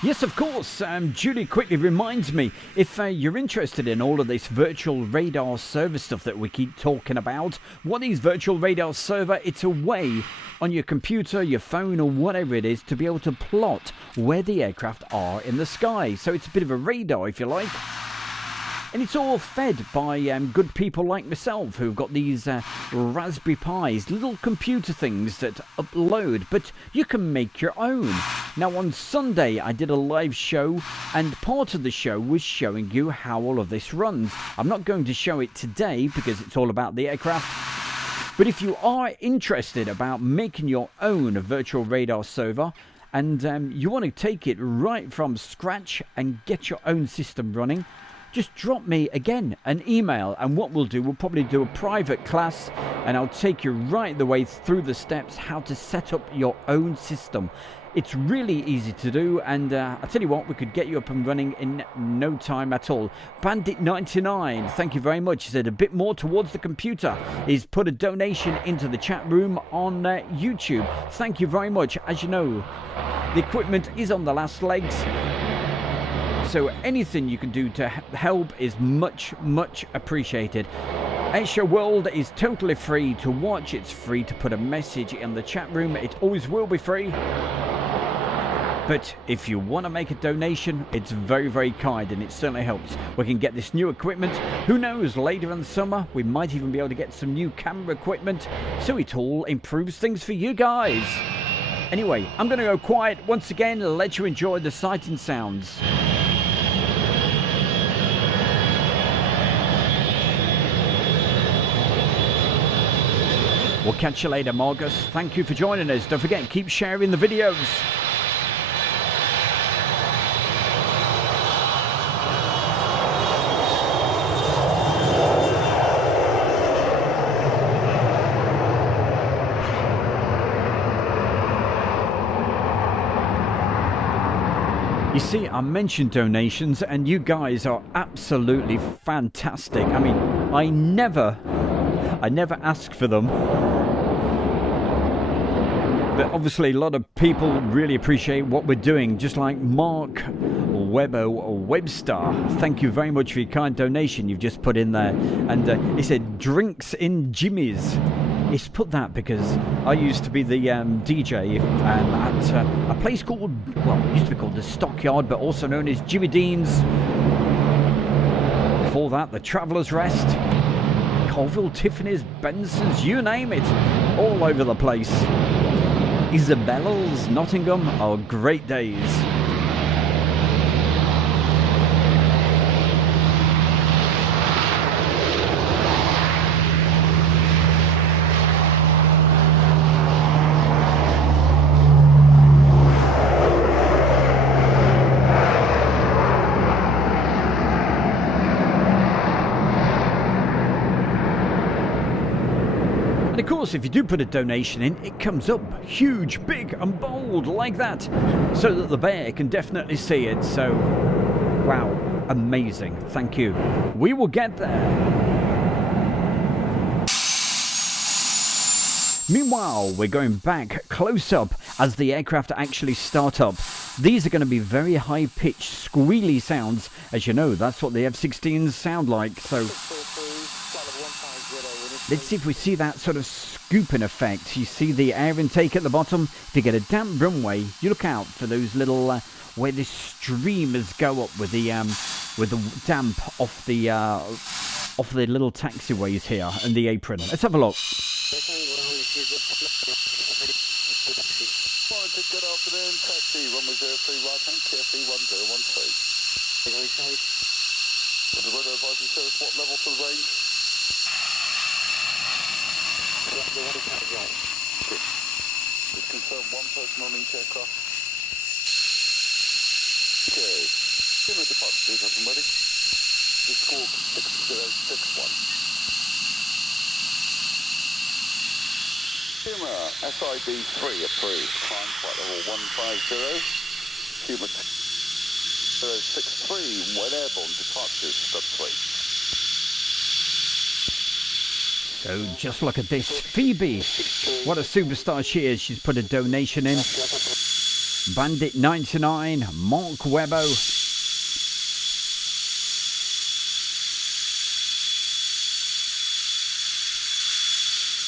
Yes, of course. Julie quickly reminds me, if you're interested in all of this virtual radar server stuff that we keep talking about, what is virtual radar server? It's a way on your computer, your phone, or whatever it is to be able to plot where the aircraft are in the sky. So it's a bit of a radar, if you like. And it's all fed by good people like myself who've got these Raspberry Pis, little computer things that upload, but you can make your own. Now on Sunday I did a live show, and part of the show was showing you how all of this runs. I'm not going to show it today because it's all about the aircraft, but if you are interested about making your own virtual radar server, and you want to take it right from scratch and get your own system running, just drop me, again, an email, and what we'll do, we'll probably do a private class, and I'll take you right the way through the steps how to set up your own system. It's really easy to do, and I'll tell you what, we could get you up and running in no time at all. Bandit99, thank you very much. He said a bit more towards the computer. He's put a donation into the chat room on YouTube. Thank you very much. As you know, the equipment is on the last legs. So anything you can do to help is much, much appreciated. Airshow World is totally free to watch. It's free to put a message in the chat room. It always will be free. But if you want to make a donation, it's very, very kind, and it certainly helps. We can get this new equipment. Who knows, later in the summer, we might even be able to get some new camera equipment. So it all improves things for you guys. Anyway, I'm going to go quiet once again and let you enjoy the sights and sounds. We'll catch you later, Marcus. Thank you for joining us. Don't forget, keep sharing the videos. You see, I mentioned donations, and you guys are absolutely fantastic. I mean, I never ask for them. But obviously, a lot of people really appreciate what we're doing, just like Mark Webster. Thank you very much for your kind donation you've just put in there. And he said, drinks in Jimmy's. He's put that because I used to be the DJ at a place called, well, it used to be called the Stockyard, but also known as Jimmy Dean's. Before that, the Traveller's Rest, Colville, Tiffany's, Benson's, you name it, all over the place. Isabella's, Nottingham, are great days. And of course, if you do put a donation in, it comes up huge, big and bold like that, so that the bear can definitely see it. So, wow, amazing. Thank you. We will get there. Meanwhile, we're going back close up as the aircraft actually start up. These are going to be very high-pitched, squealy sounds. As you know, that's what the F-16s sound like. So let's see if we see that sort of scooping effect. You see the air intake at the bottom. If you get a damp runway, you look out for those little where the streamers go up with the damp off the little taxiways here and the apron. Let's have a look. Good afternoon, taxi, runway 03 right hand, KFE 1013. Would the weather advisory show us what level to the range? Good. Just confirm one person on each aircraft. Okay. Give me the departure details, I'm ready. The score 6061. Puma SID 3 approved. Climb flight level 150. Puma 063 when airborne departures sub 3. So just look at this. Phoebe, what a superstar she is. She's put a donation in. Bandit 99, Mark Webbo.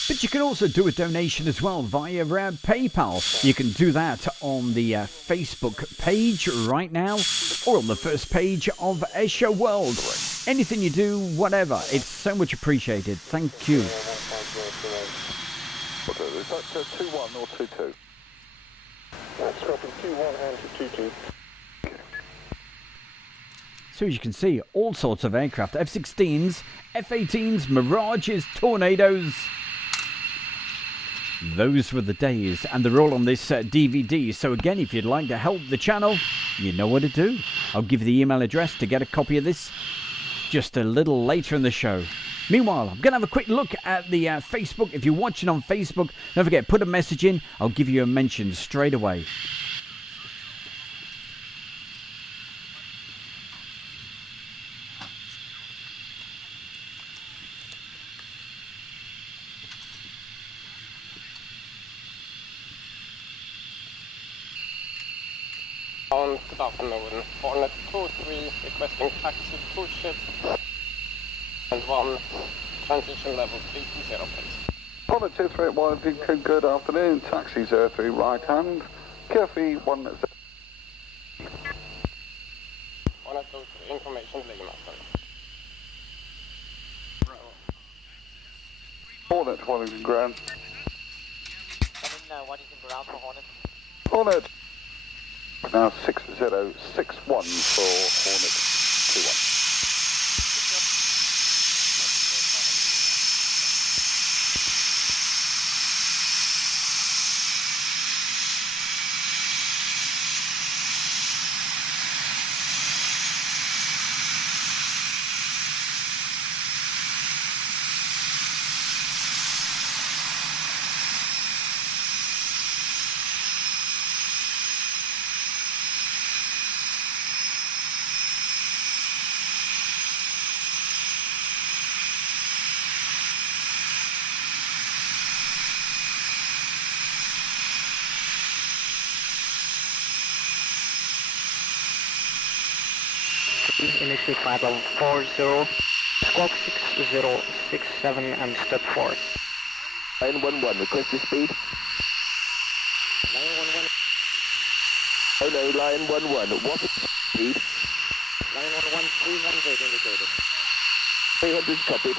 But you can also do a donation as well via PayPal. You can do that on the Facebook page right now, or on the first page of Airshow World. Anything you do, whatever, it's so much appreciated. Thank you. Okay, is that 21 or 22? That's dropping 21 and to 22. So as you can see, all sorts of aircraft. F-16s, F-18s, Mirages, Tornadoes. Those were the days, and they're all on this DVD. So again, if you'd like to help the channel, you know what to do. I'll give you the email address to get a copy of this just a little later in the show. Meanwhile, I'm going to have a quick look at the Facebook. If you're watching on Facebook, don't forget, put a message in. I'll give you a mention straight away. On good afternoon. Hornet 23 requesting taxi to ship and 1 transition level 320 please. Hornet 23 Waddington, good afternoon, taxi 03 right hand, KFE 10. Hornet 23 information Lima, sorry. Hornet Waddington ground. Waddington ground for Hornet. Hornet. Now 6061 for Hornet 21. initially flight level 40, squawk 6067 and step 4. Line 11, request your speed. Line 11. Oh no, line 11, what is speed? Line 11, 300 indicated. 300 copied.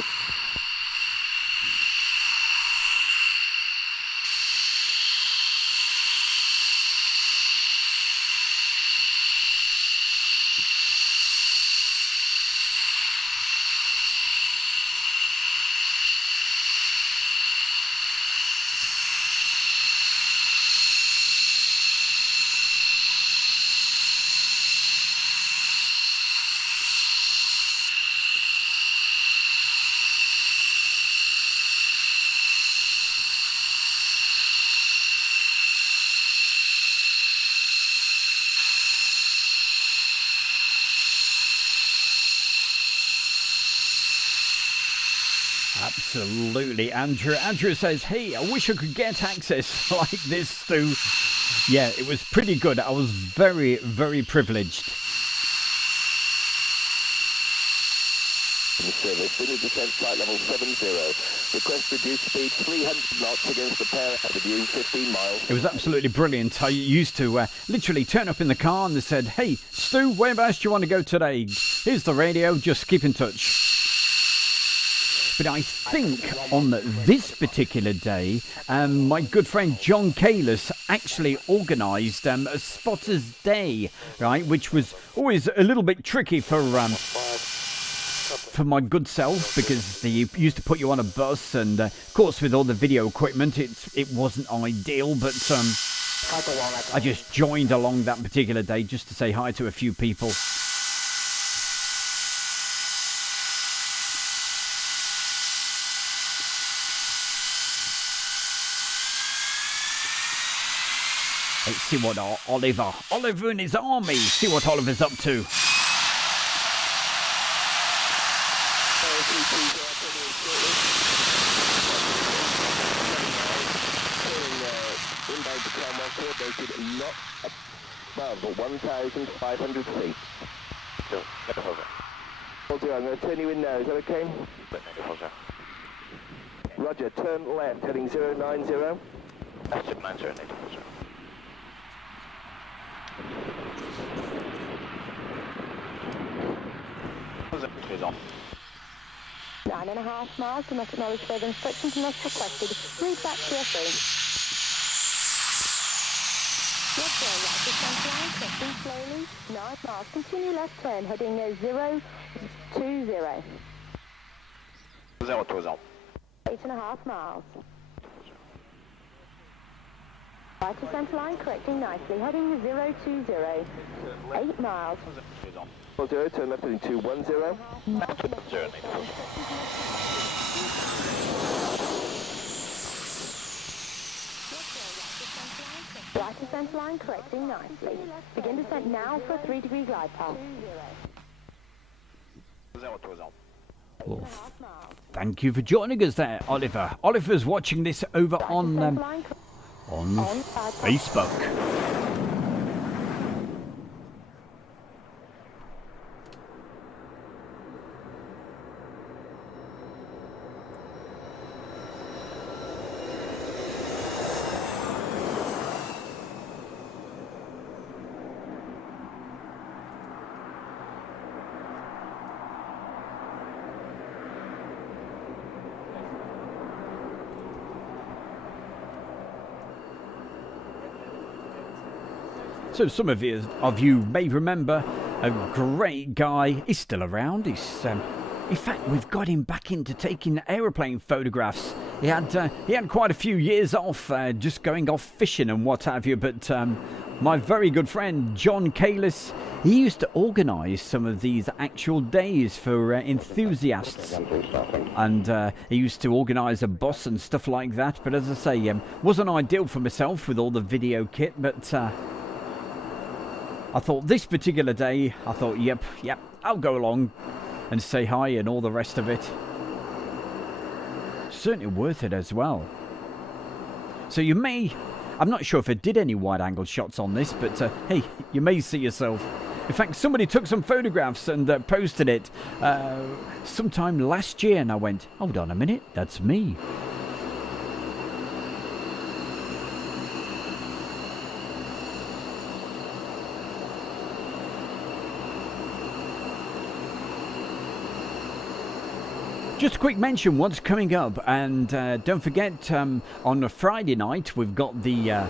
Absolutely, Andrew. Andrew says, hey, I wish I could get access like this to... Yeah, it was pretty good. I was very, very privileged. Service, Vinny descent flight level 70. Request reduced speed 300 knots against the parent avenue, 15 miles. It was absolutely brilliant. I used to literally turn up in the car and they said, hey, Stu, whereabouts do you want to go today? Here's the radio, just keep in touch. But I think on this particular day, my good friend John Kalis actually organised a Spotter's Day, right, which was always a little bit tricky for my good self, because they used to put you on a bus, and of course with all the video equipment, it wasn't ideal, but I just joined along that particular day just to say hi to a few people. Let's see what Oliver and his army, see what Oliver's up to. Not above 1,500 feet. So, get the over. Roger, I'm going to turn you in now, is that okay? Roger, turn left, heading 090. That's it, 90, Is on. 9.5 miles, do not acknowledge further instructions unless requested. Read back to your phone. Left turn, right to centre line, crossing slowly, 9 miles. Continue left turn, heading 020. 020. 8.5 miles. Right to centre line, correcting nicely, heading 020. 8 miles. Roger, turn left heading 210. Right to centre line, correcting nicely. Begin descent now for a 3-degree glide path. Well, thank you for joining us there, Oliver. Oliver's watching this over on Facebook. So some of you may remember a great guy. He's still around. He's in fact, we've got him back into taking aeroplane photographs. He had quite a few years off, just going off fishing and what have you. But my very good friend John Kalis, he used to organise some of these actual days for enthusiasts, and he used to organise a bus and stuff like that. But as I say, wasn't ideal for myself with all the video kit, but I thought this particular day, I thought, yep, I'll go along and say hi and all the rest of it. Certainly worth it as well. So you may, I'm not sure if I did any wide angle shots on this, but hey, you may see yourself In fact, somebody took some photographs and posted it sometime last year, and I went, hold on a minute, that's me. Just a quick mention what's coming up, and don't forget on a Friday night we've got the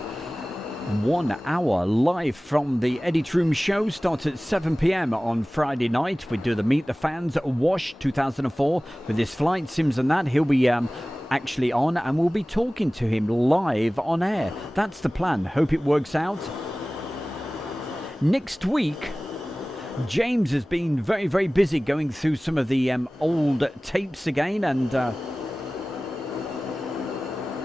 1 hour live from the Edit Room show. Starts at 7 p.m. on Friday night. We do the Meet the Fans Wash 2004 with his flight sims and that. He'll be actually on, and we'll be talking to him live on air. That's the plan. Hope it works out. Next week, James has been very, very busy going through some of the old tapes again,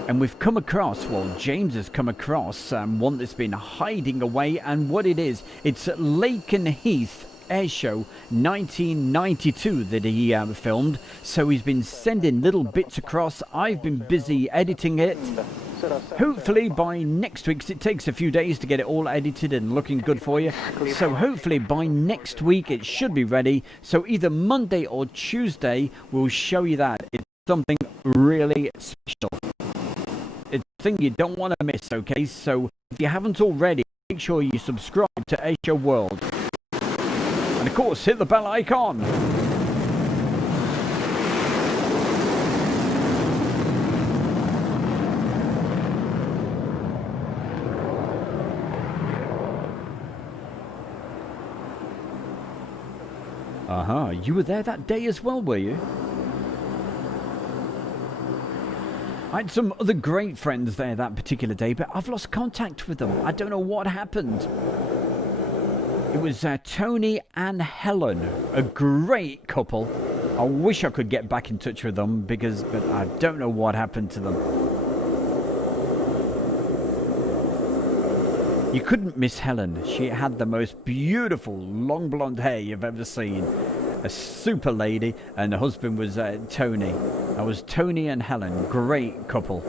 and we've come across, well, James has come across one that's been hiding away, and what it is, it's Lake and Heath Airshow 1992 that he filmed. So he's been sending little bits across. I've been busy editing it. Hopefully by next week, 'cause it takes a few days to get it all edited and looking good for you. So hopefully by next week it should be ready. So either Monday or Tuesday we'll show you that. It's something really special. It's a thing you don't want to miss, okay? So if you haven't already, make sure you subscribe to Airshow World. And of course, hit the bell icon. You were there that day as well, were you? I had some other great friends there that particular day, but I've lost contact with them. I don't know what happened. It was Tony and Helen, a great couple. I wish I could get back in touch with them, but I don't know what happened to them. You couldn't miss Helen. She had the most beautiful long blonde hair you've ever seen. A super lady, and the husband was Tony. That was Tony and Helen, great couple.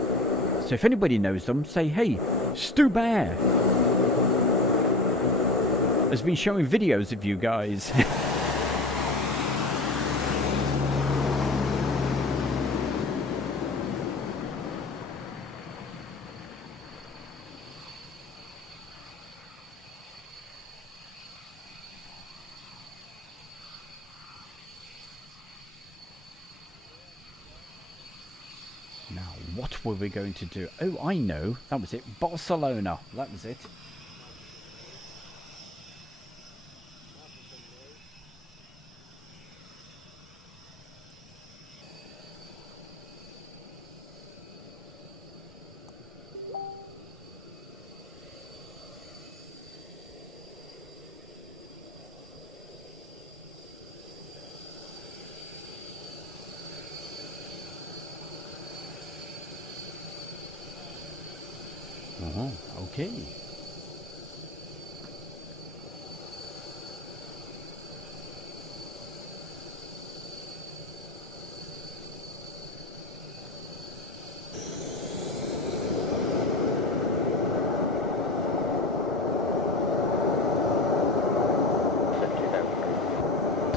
So if anybody knows them, say, hey, Stu Bear has been showing videos of you guys. What were we going to do? Oh, I know. That was it. Barcelona. That was it. Okay.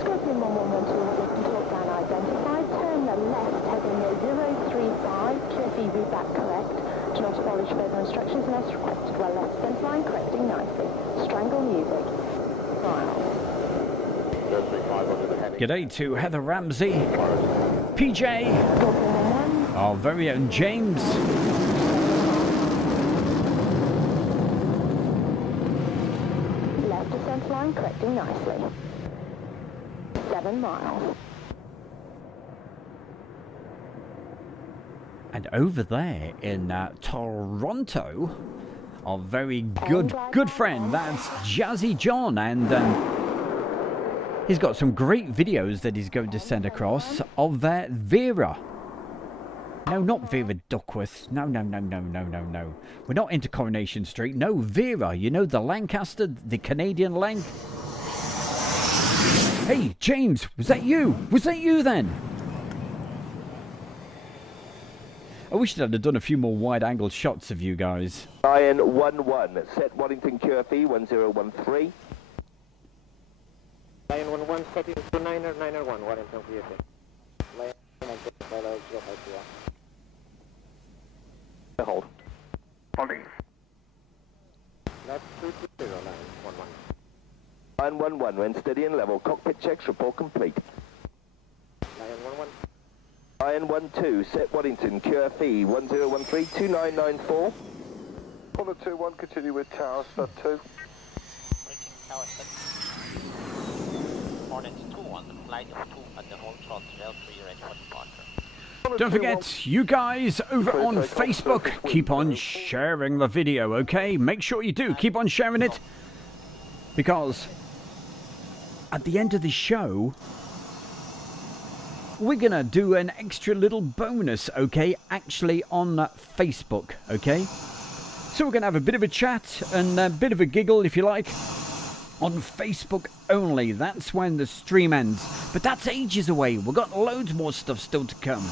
Scorpion 1112, Waddington talk down identified. Turn the left, heading 035, QFE route back correct. Do not abolish further instructions unless requested. Well left centre line, correcting nicely. Strangle music. Miles. G'day to Heather Ramsey, PJ, our very own James. Left descent line, correcting nicely. 7 miles. And over there in Toronto, our very good friend, that's Jazzy John, and he's got some great videos that he's going to send across of Vera. No, not Vera Duckworth. No. We're not into Coronation Street. No, Vera. You know, the Lancaster, the Canadian Lanc. Hey, James, was that you? Was that you then? I wish that I'd have done a few more wide-angle shots of you guys. Lion 1-1, set Waddington QFE 1013. Lion 11, setting to 9er, 9er 1, Waddington for you. Lion and follow 051. Hold. Holding. Left 220, 911. 911, when steady and level. Cockpit checks, report complete. Lion 11. Lion 12, set Waddington, QFE 1013-2994. Apollo 21, continue with tower, stud 2. Reaching tower set. Hornet 2-1, flight of 2 at the whole throttle, L3 ready for departure. Don't forget, you guys over on Facebook, keep on sharing the video, okay? Make sure you do. Keep on sharing it. Because at the end of the show, we're going to do an extra little bonus, okay? Actually on Facebook, okay? So we're going to have a bit of a chat and a bit of a giggle, if you like, on Facebook only. That's when the stream ends. But that's ages away. We've got loads more stuff still to come.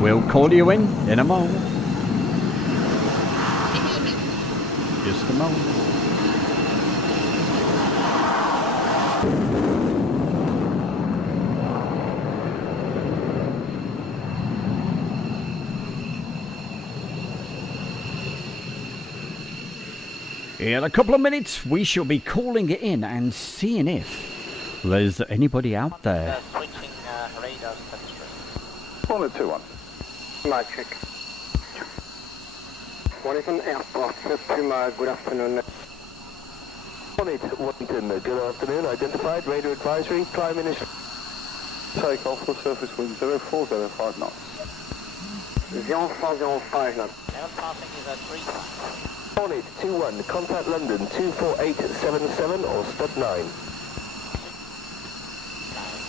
We'll call you in a moment. Just a moment. In a couple of minutes, we shall be calling it in and seeing if there's anybody out there. Switching radar status. Apollo 21. My check. Waddington Airport, Puma, good afternoon. Waddington, good afternoon. Identified, radar advisory, climb initial. Take off for surface wind 0405 knots. 0405 knots. Level passing is at 35. Hornet 21, contact London 24877 or stud 9.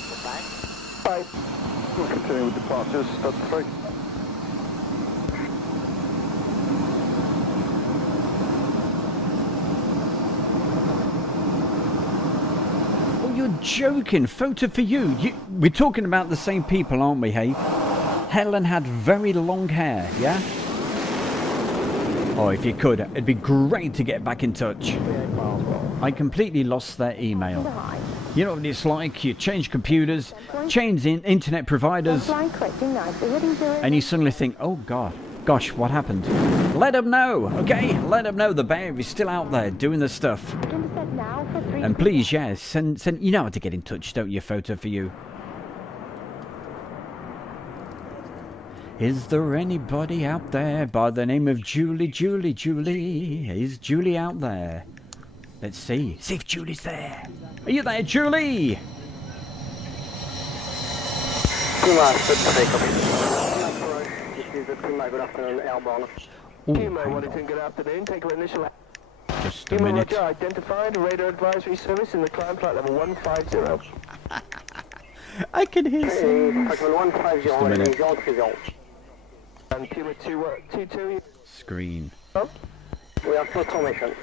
Goodbye. Bye. We'll continue with departures, stud 3. Oh, you're joking. Photo for you. We're talking about the same people, aren't we, hey? Helen had very long hair, yeah? Oh, if you could, it'd be great to get back in touch. I completely lost their email. You know what it's like, you change computers, change internet providers, and you suddenly think, oh gosh, what happened? Let them know, okay? Let them know the bear is still out there doing the stuff. And please, yeah, send, you know how to get in touch, don't you, Photo for you? Is there anybody out there by the name of Julie? Is Julie out there? Let's see. See if Julie's there. Are you there, Julie? Puma, this is the Puma, good afternoon, airborne. Puma, Waddington, good afternoon. Take your initial. Just a minute. Roger, identified, radar advisory service in the climb flight level 150. I can hear some. Just a minute. 030. And Puma 22. Screen. We have full formation.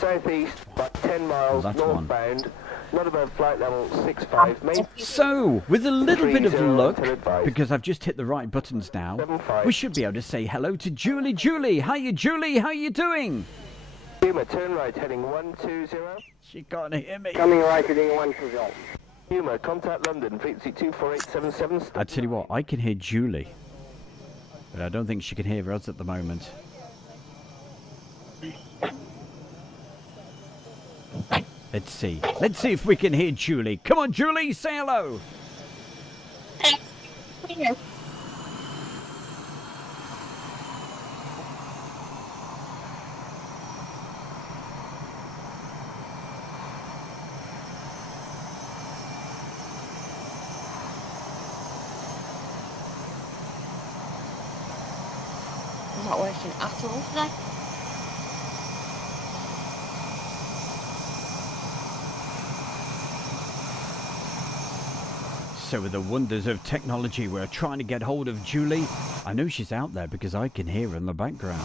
Southeast, about 10 miles That's northbound, not above flight level 65. Main So, with a little bit of 30 luck, to advise. because I've just hit the right buttons now, 75. we should be able to say hello to Julie. Julie, hiya Julie, how you doing? Puma, turn right, heading 120. She can't hear me. Coming right, heading 120. Puma, contact London, frequency 24877. I tell you what, I can hear Julie, but I don't think she can hear us at the moment. Let's see if we can hear Julie. Come on, Julie, say hello. Not working at all today. So with the wonders of technology, we're trying to get hold of Julie. I know she's out there because I can hear her in the background.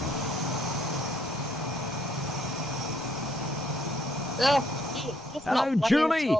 Oh, hello, Julie!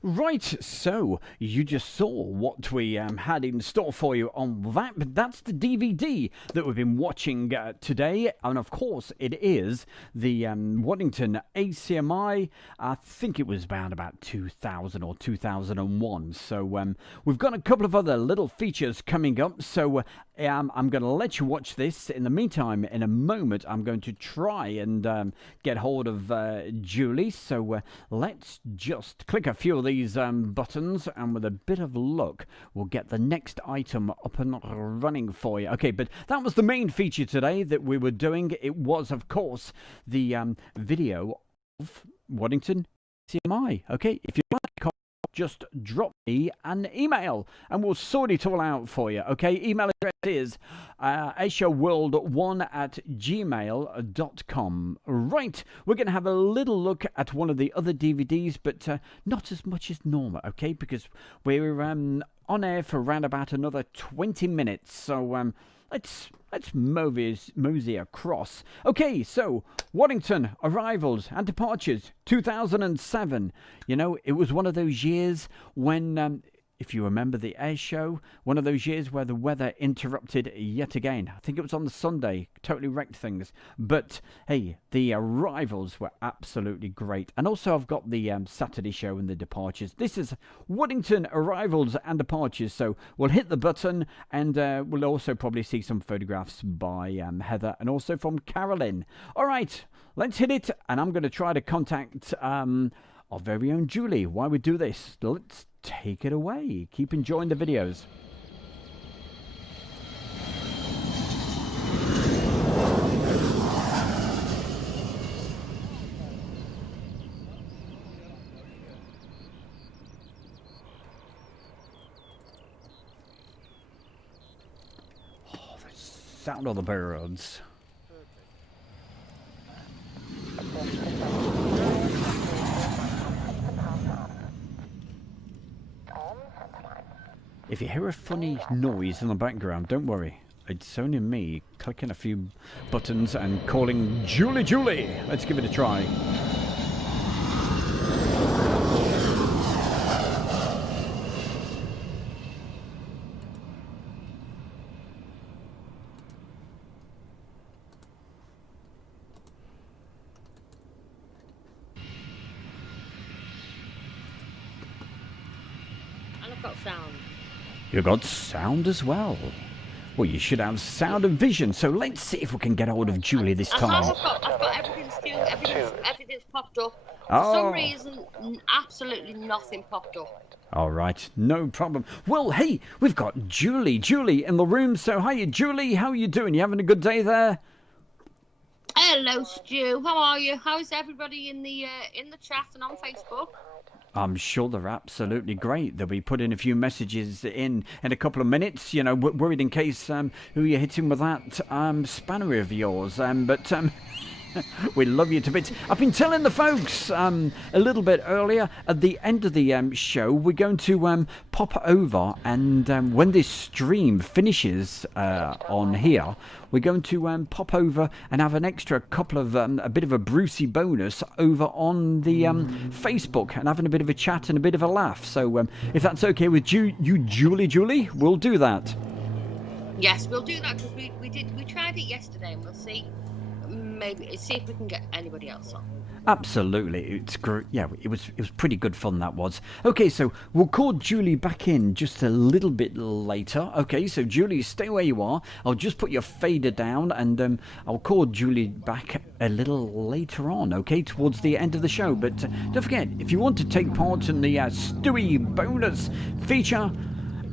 Right, so you just saw what we had in store for you on that, but that's the DVD that we've been watching today, and of course it is the Waddington ACMI. I think it was about 2000 or 2001, so we've got a couple of other little features coming up, so I'm going to let you watch this. In the meantime, in a moment, I'm going to try and get hold of Julie, so let's just click a few of these buttons, and with a bit of luck, we'll get the next item up and running for you. Okay, but that was the main feature today that we were doing. It was, of course, the video of Waddington CMI. Okay, if you like, just drop me an email and we'll sort it all out for you. Okay, email address is airshowworld1@gmail.com. Right, we're going to have a little look at one of the other DVDs, but not as much as normal, okay, because we're on air for around about another 20 minutes, so let's mosey across. Okay, so Waddington arrivals and departures 2007. You know, it was one of those years when if you remember the Airshow, one of those years where the weather interrupted yet again. I think it was on the Sunday, totally wrecked things. But hey, the arrivals were absolutely great. And also I've got the Saturday show and the departures. This is Waddington arrivals and departures. So we'll hit the button, and we'll also probably see some photographs by Heather and also from Carolyn. All right, let's hit it. And I'm going to try to contact our very own Julie. While we do this, let's take it away. Keep enjoying the videos. Oh, the sound of the birds. If you hear a funny noise in the background, don't worry. It's only me clicking a few buttons and calling Julie Julie. Let's give it a try. And I've got sound. You got sound as well. Well, you should have sound and vision, so let's see if we can get hold of Julie this time. I've got everything still, everything's popped up. Oh. For some reason, absolutely nothing popped up. All right, no problem. Well, hey, we've got Julie in the room, so hiya, Julie, how are you doing? You having a good day there? Hello, Stu. How are you? How's everybody in the chat and on Facebook? I'm sure they're absolutely great. They'll be putting a few messages in a couple of minutes. You know, worried in case who you're hitting with that spanner of yours. But we love you to bits. I've been telling the folks a little bit earlier, at the end of the show, we're going to pop over, and when this stream finishes on here, we're going to pop over and have an extra couple of, a bit of a Brucey bonus over on the Facebook, and having a bit of a chat and a bit of a laugh. So if that's okay with you, Julie, we'll do that. Yes, we'll do that, because we tried it yesterday, and we'll see. maybe see if we can get anybody else on. Absolutely, it's great. Yeah, it was pretty good fun, that was. Okay, so we'll call Julie back in just a little bit later. Okay, so Julie, stay where you are. I'll just put your fader down, and I'll call Julie back a little later on. Okay, towards the end of the show. But don't forget, if you want to take part in the Stewie bonus feature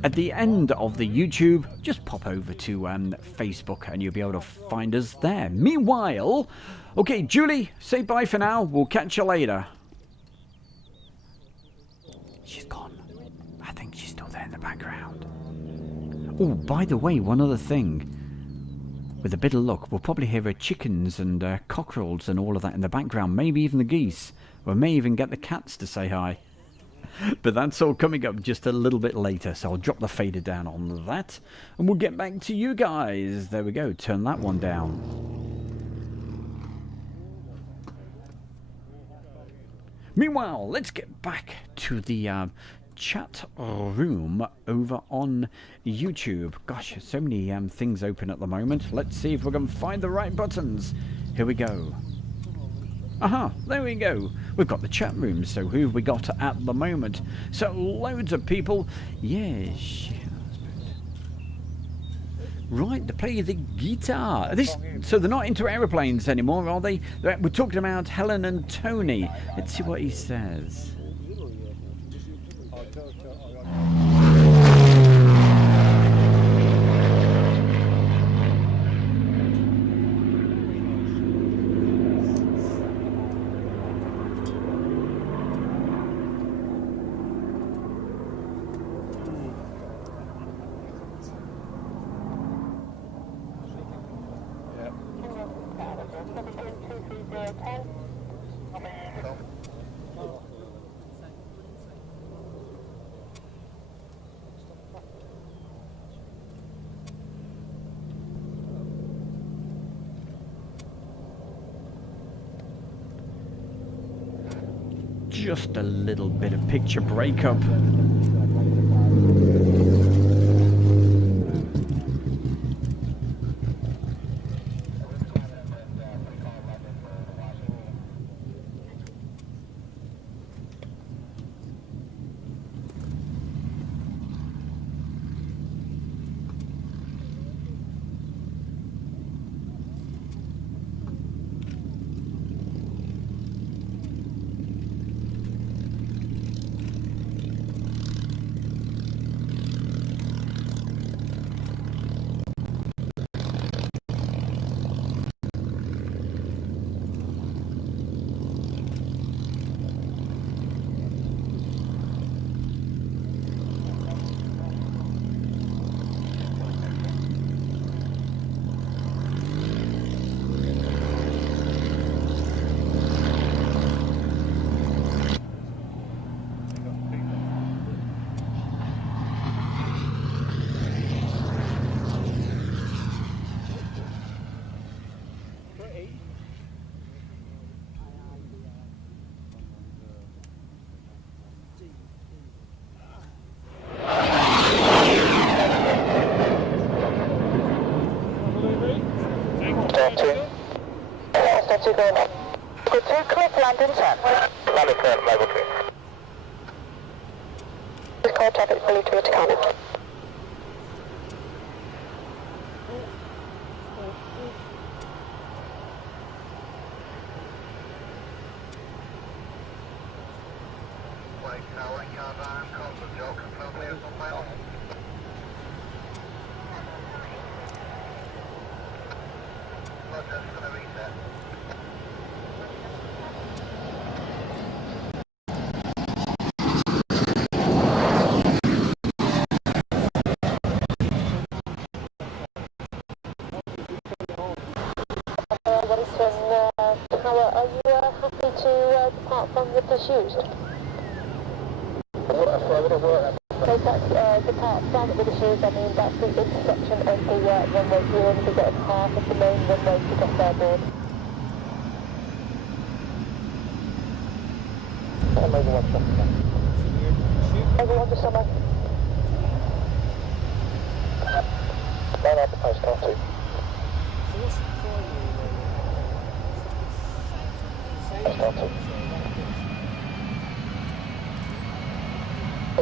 at the end of the YouTube, just pop over to Facebook and you'll be able to find us there. Meanwhile, okay, Julie, say bye for now. We'll catch you later. She's gone. I think she's still there in the background. Oh, by the way, one other thing. With a bit of luck, we'll probably hear chickens and cockerels and all of that in the background. Maybe even the geese. We may even get the cats to say hi. But that's all coming up just a little bit later, so I'll drop the fader down on that, and we'll get back to you guys. There we go, turn that one down. Meanwhile, let's get back to the chat room over on YouTube. Gosh, so many things open at the moment. Let's see if we can find the right buttons. Here we go. Aha, there we go. We've got the chat room, so who have we got at the moment? So, loads of people. Yes. Right, to play the guitar. So they're not into aeroplanes anymore, are they? We're talking about Helen and Tony. Let's see what he says. Just a little bit of picture breakup. Good to click landing 10. Landing current level 2. This car traffic fully to Atacama. Tower, are you happy to depart from the disused? Depart from the disused, I mean that's the intersection of the runway. You're only get half of the main runway to get there board. Everyone just somewhere. Line up the post car 2. They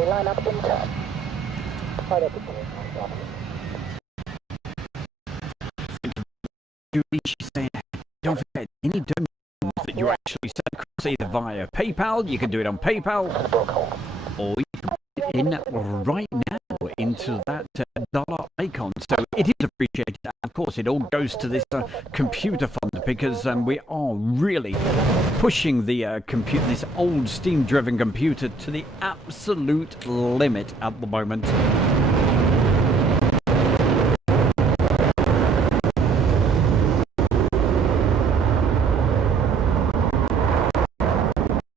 line up in turn. Right up Julie, she's saying, don't forget, any donations that you actually send across either via PayPal, you can do it on PayPal, or you can put it in right now into that dollar icon. So it is appreciated. Of course, it all goes to this computer fund because we are really pushing the computer, this old steam-driven computer, to the absolute limit at the moment.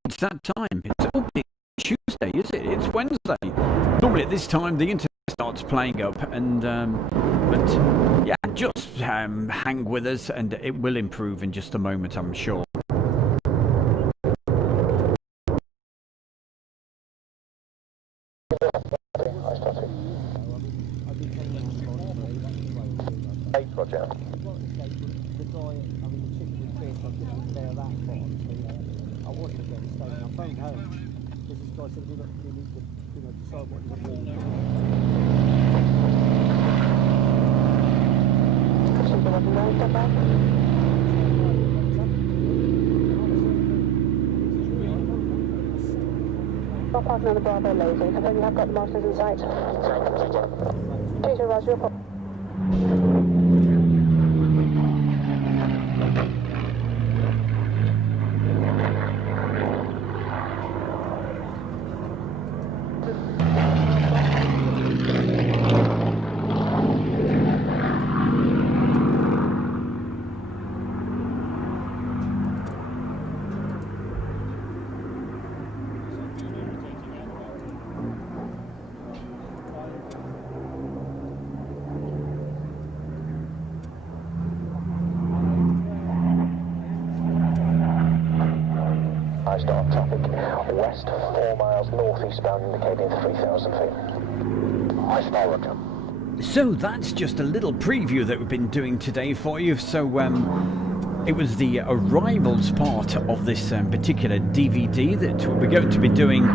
It's that time. It's opening Tuesday, is it? It's Wednesday. Normally at this time the internet starts playing up, and but yeah, just hang with us, and it will improve in just a moment, I'm sure. Hey, Roger. Not parking on the Bravo lazy. I think you have got the masters in sight. 2-2, Roger, report. Start traffic west 4 miles northeastbound, indicating 3,000 feet. I start, Roger. So that's just a little preview that we've been doing today for you. So it was the arrivals part of this particular DVD that we're going to be doing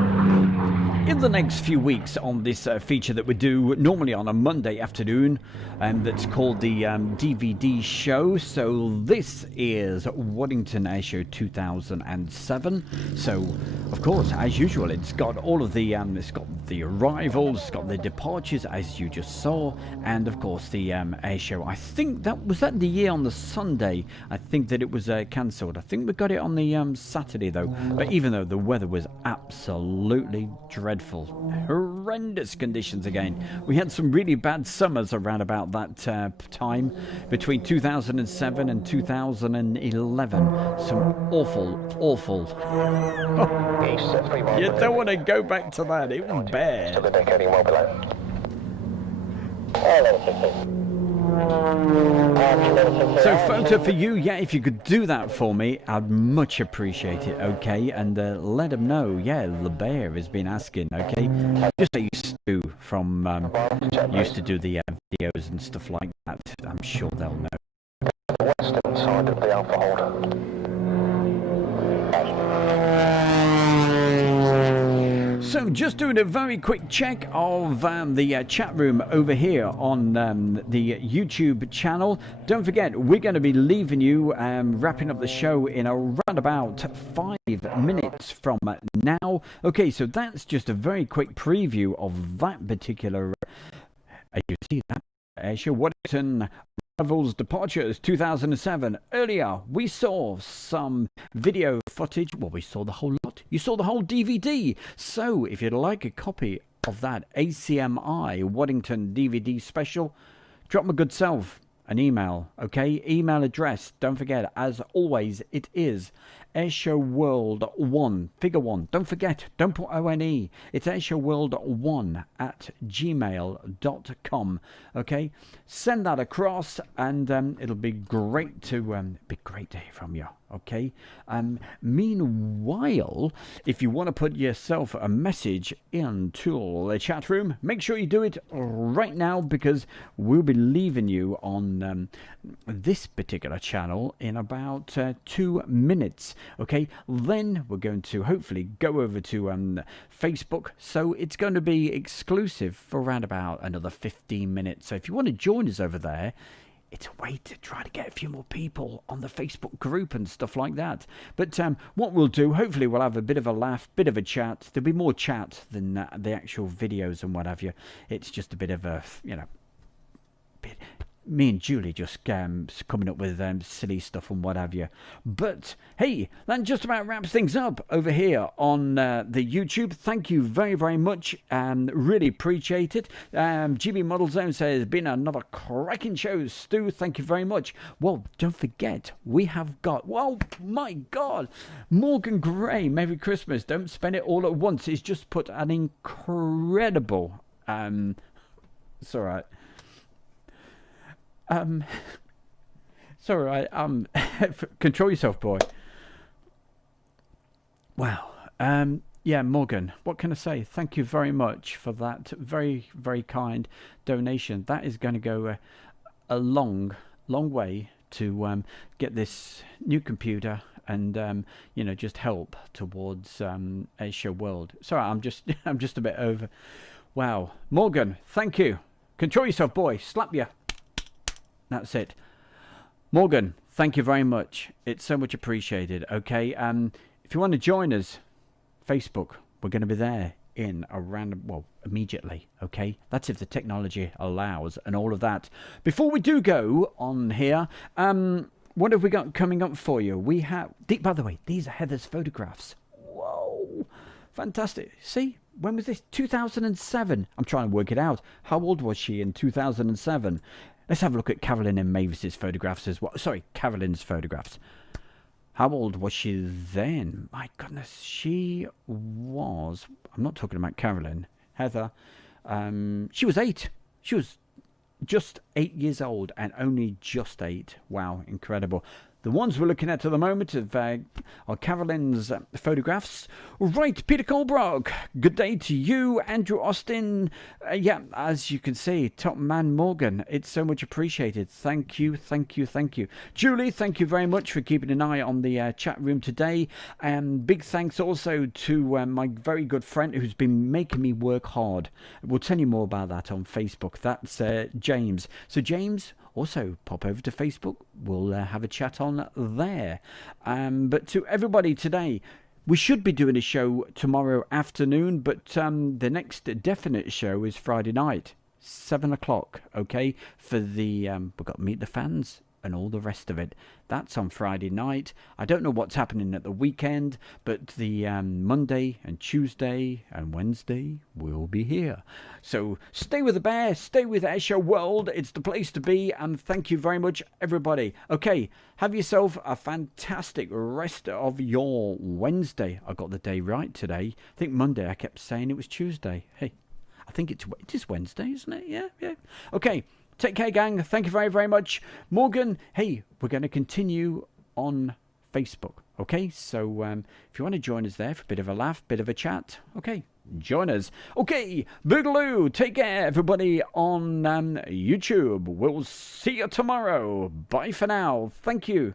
in the next few weeks on this feature that we do normally on a Monday afternoon, and that's called the DVD show. So this is Waddington Airshow 2007. So of course, as usual, it's got all of the it's got the arrivals, it's got the departures as you just saw, and of course the airshow. I think that was the year on the Sunday. I think that it was cancelled. I think we got it on the Saturday though. But even though the weather was absolutely dreadful, horrendous conditions again. We had some really bad summers around about that time between 2007 and 2011. Some awful. You don't want to go back to that. It was bad. So photo for you, yeah, if you could do that for me, I'd much appreciate it, okay? And let them know, yeah, the bear has been asking, okay? Just so used to from used to do the videos and stuff like that. I'm sure they'll know. The western side of the Alpha holder. So just doing a very quick check of the chat room over here on the YouTube channel. Don't forget, we're going to be leaving you, wrapping up the show in around about 5 minutes from now. Okay, so that's just a very quick preview of that particular, as you see, that Airshow Waddington Arrivals Departures 2007. Earlier, we saw some video footage. Well, we saw the whole lot. You saw the whole DVD. So, if you'd like a copy of that ACMI Waddington DVD special, drop my good self an email, okay? Email address, don't forget, as always, it is airshowworld1, figure 1. Don't forget, don't put ONE. It's airshowworld1@gmail.com, okay? Send that across, and it'll be great to hear from you, okay? Meanwhile, if you want to put yourself a message into the chat room, make sure you do it right now, because we'll be leaving you on this particular channel in about 2 minutes. Okay, then we're going to hopefully go over to Facebook. So it's going to be exclusive for around about another 15 minutes. So if you want to join us over there, it's a way to try to get a few more people on the Facebook group and stuff like that. But what we'll do, hopefully we'll have a bit of a laugh, bit of a chat. There'll be more chat than the actual videos and what have you. It's just a bit of a, you know, me and Julie just coming up with silly stuff and what have you. But hey, that just about wraps things up over here on the YouTube. Thank you very, very much. Really appreciate it. GB Model Zone says, been another cracking show, Stu. Thank you very much. Well, don't forget, we have got, well, my God, Morgan Gray, Merry Christmas. Don't spend it all at once. He's just put an incredible, it's all right. It's all right. Control yourself, boy. Wow. Yeah, Morgan, what can I say? Thank you very much for that very, very kind donation. That is going to go a long, long way to get this new computer and you know, just help towards Airshow World. Sorry, I'm just a bit over. Wow, Morgan, thank you. Control yourself, boy. Slap you. That's it. Morgan, thank you very much. It's so much appreciated. Okay, if you want to join us, Facebook, we're going to be there in around, well, immediately. Okay, that's if the technology allows and all of that. Before we do go on here, what have we got coming up for you? We have, by the way, these are Heather's photographs. Whoa, fantastic. See, when was this? 2007. I'm trying to work it out. How old was she in 2007? Let's have a look at Carolyn and Mavis's photographs as well. Sorry, Carolyn's photographs. How old was she then? My goodness, she was... I'm not talking about Carolyn. Heather. She was 8. She was just 8 years old and only just 8. Wow, incredible. The ones we're looking at the moment are Carolyn's photographs. Right, Peter Colbrock, good day to you. Andrew Austin, yeah, as you can see, top man Morgan, it's so much appreciated. Thank you, thank you, thank you. Julie, thank you very much for keeping an eye on the chat room today. And big thanks also to my very good friend who's been making me work hard. We'll tell you more about that on Facebook. That's James. So James, also pop over to Facebook. We'll have a chat on there. But to everybody today, we should be doing a show tomorrow afternoon, but the next definite show is Friday night, 7 o'clock, okay? For the, we've got Meet the Fans and all the rest of it. That's on Friday night. I don't know what's happening at the weekend, but the Monday and Tuesday and Wednesday will be here. So stay with the bear, stay with Airshow World. It's the place to be, and thank you very much, everybody. Okay, have yourself a fantastic rest of your Wednesday. I got the day right today. I think Monday I kept saying it was Tuesday. Hey, I think it is Wednesday, isn't it? Yeah. Okay. Take care, gang. Thank you very, very much. Morgan, hey, we're going to continue on Facebook, okay? So if you want to join us there for a bit of a laugh, bit of a chat, okay, join us. Okay, boogaloo. Take care, everybody on YouTube. We'll see you tomorrow. Bye for now. Thank you.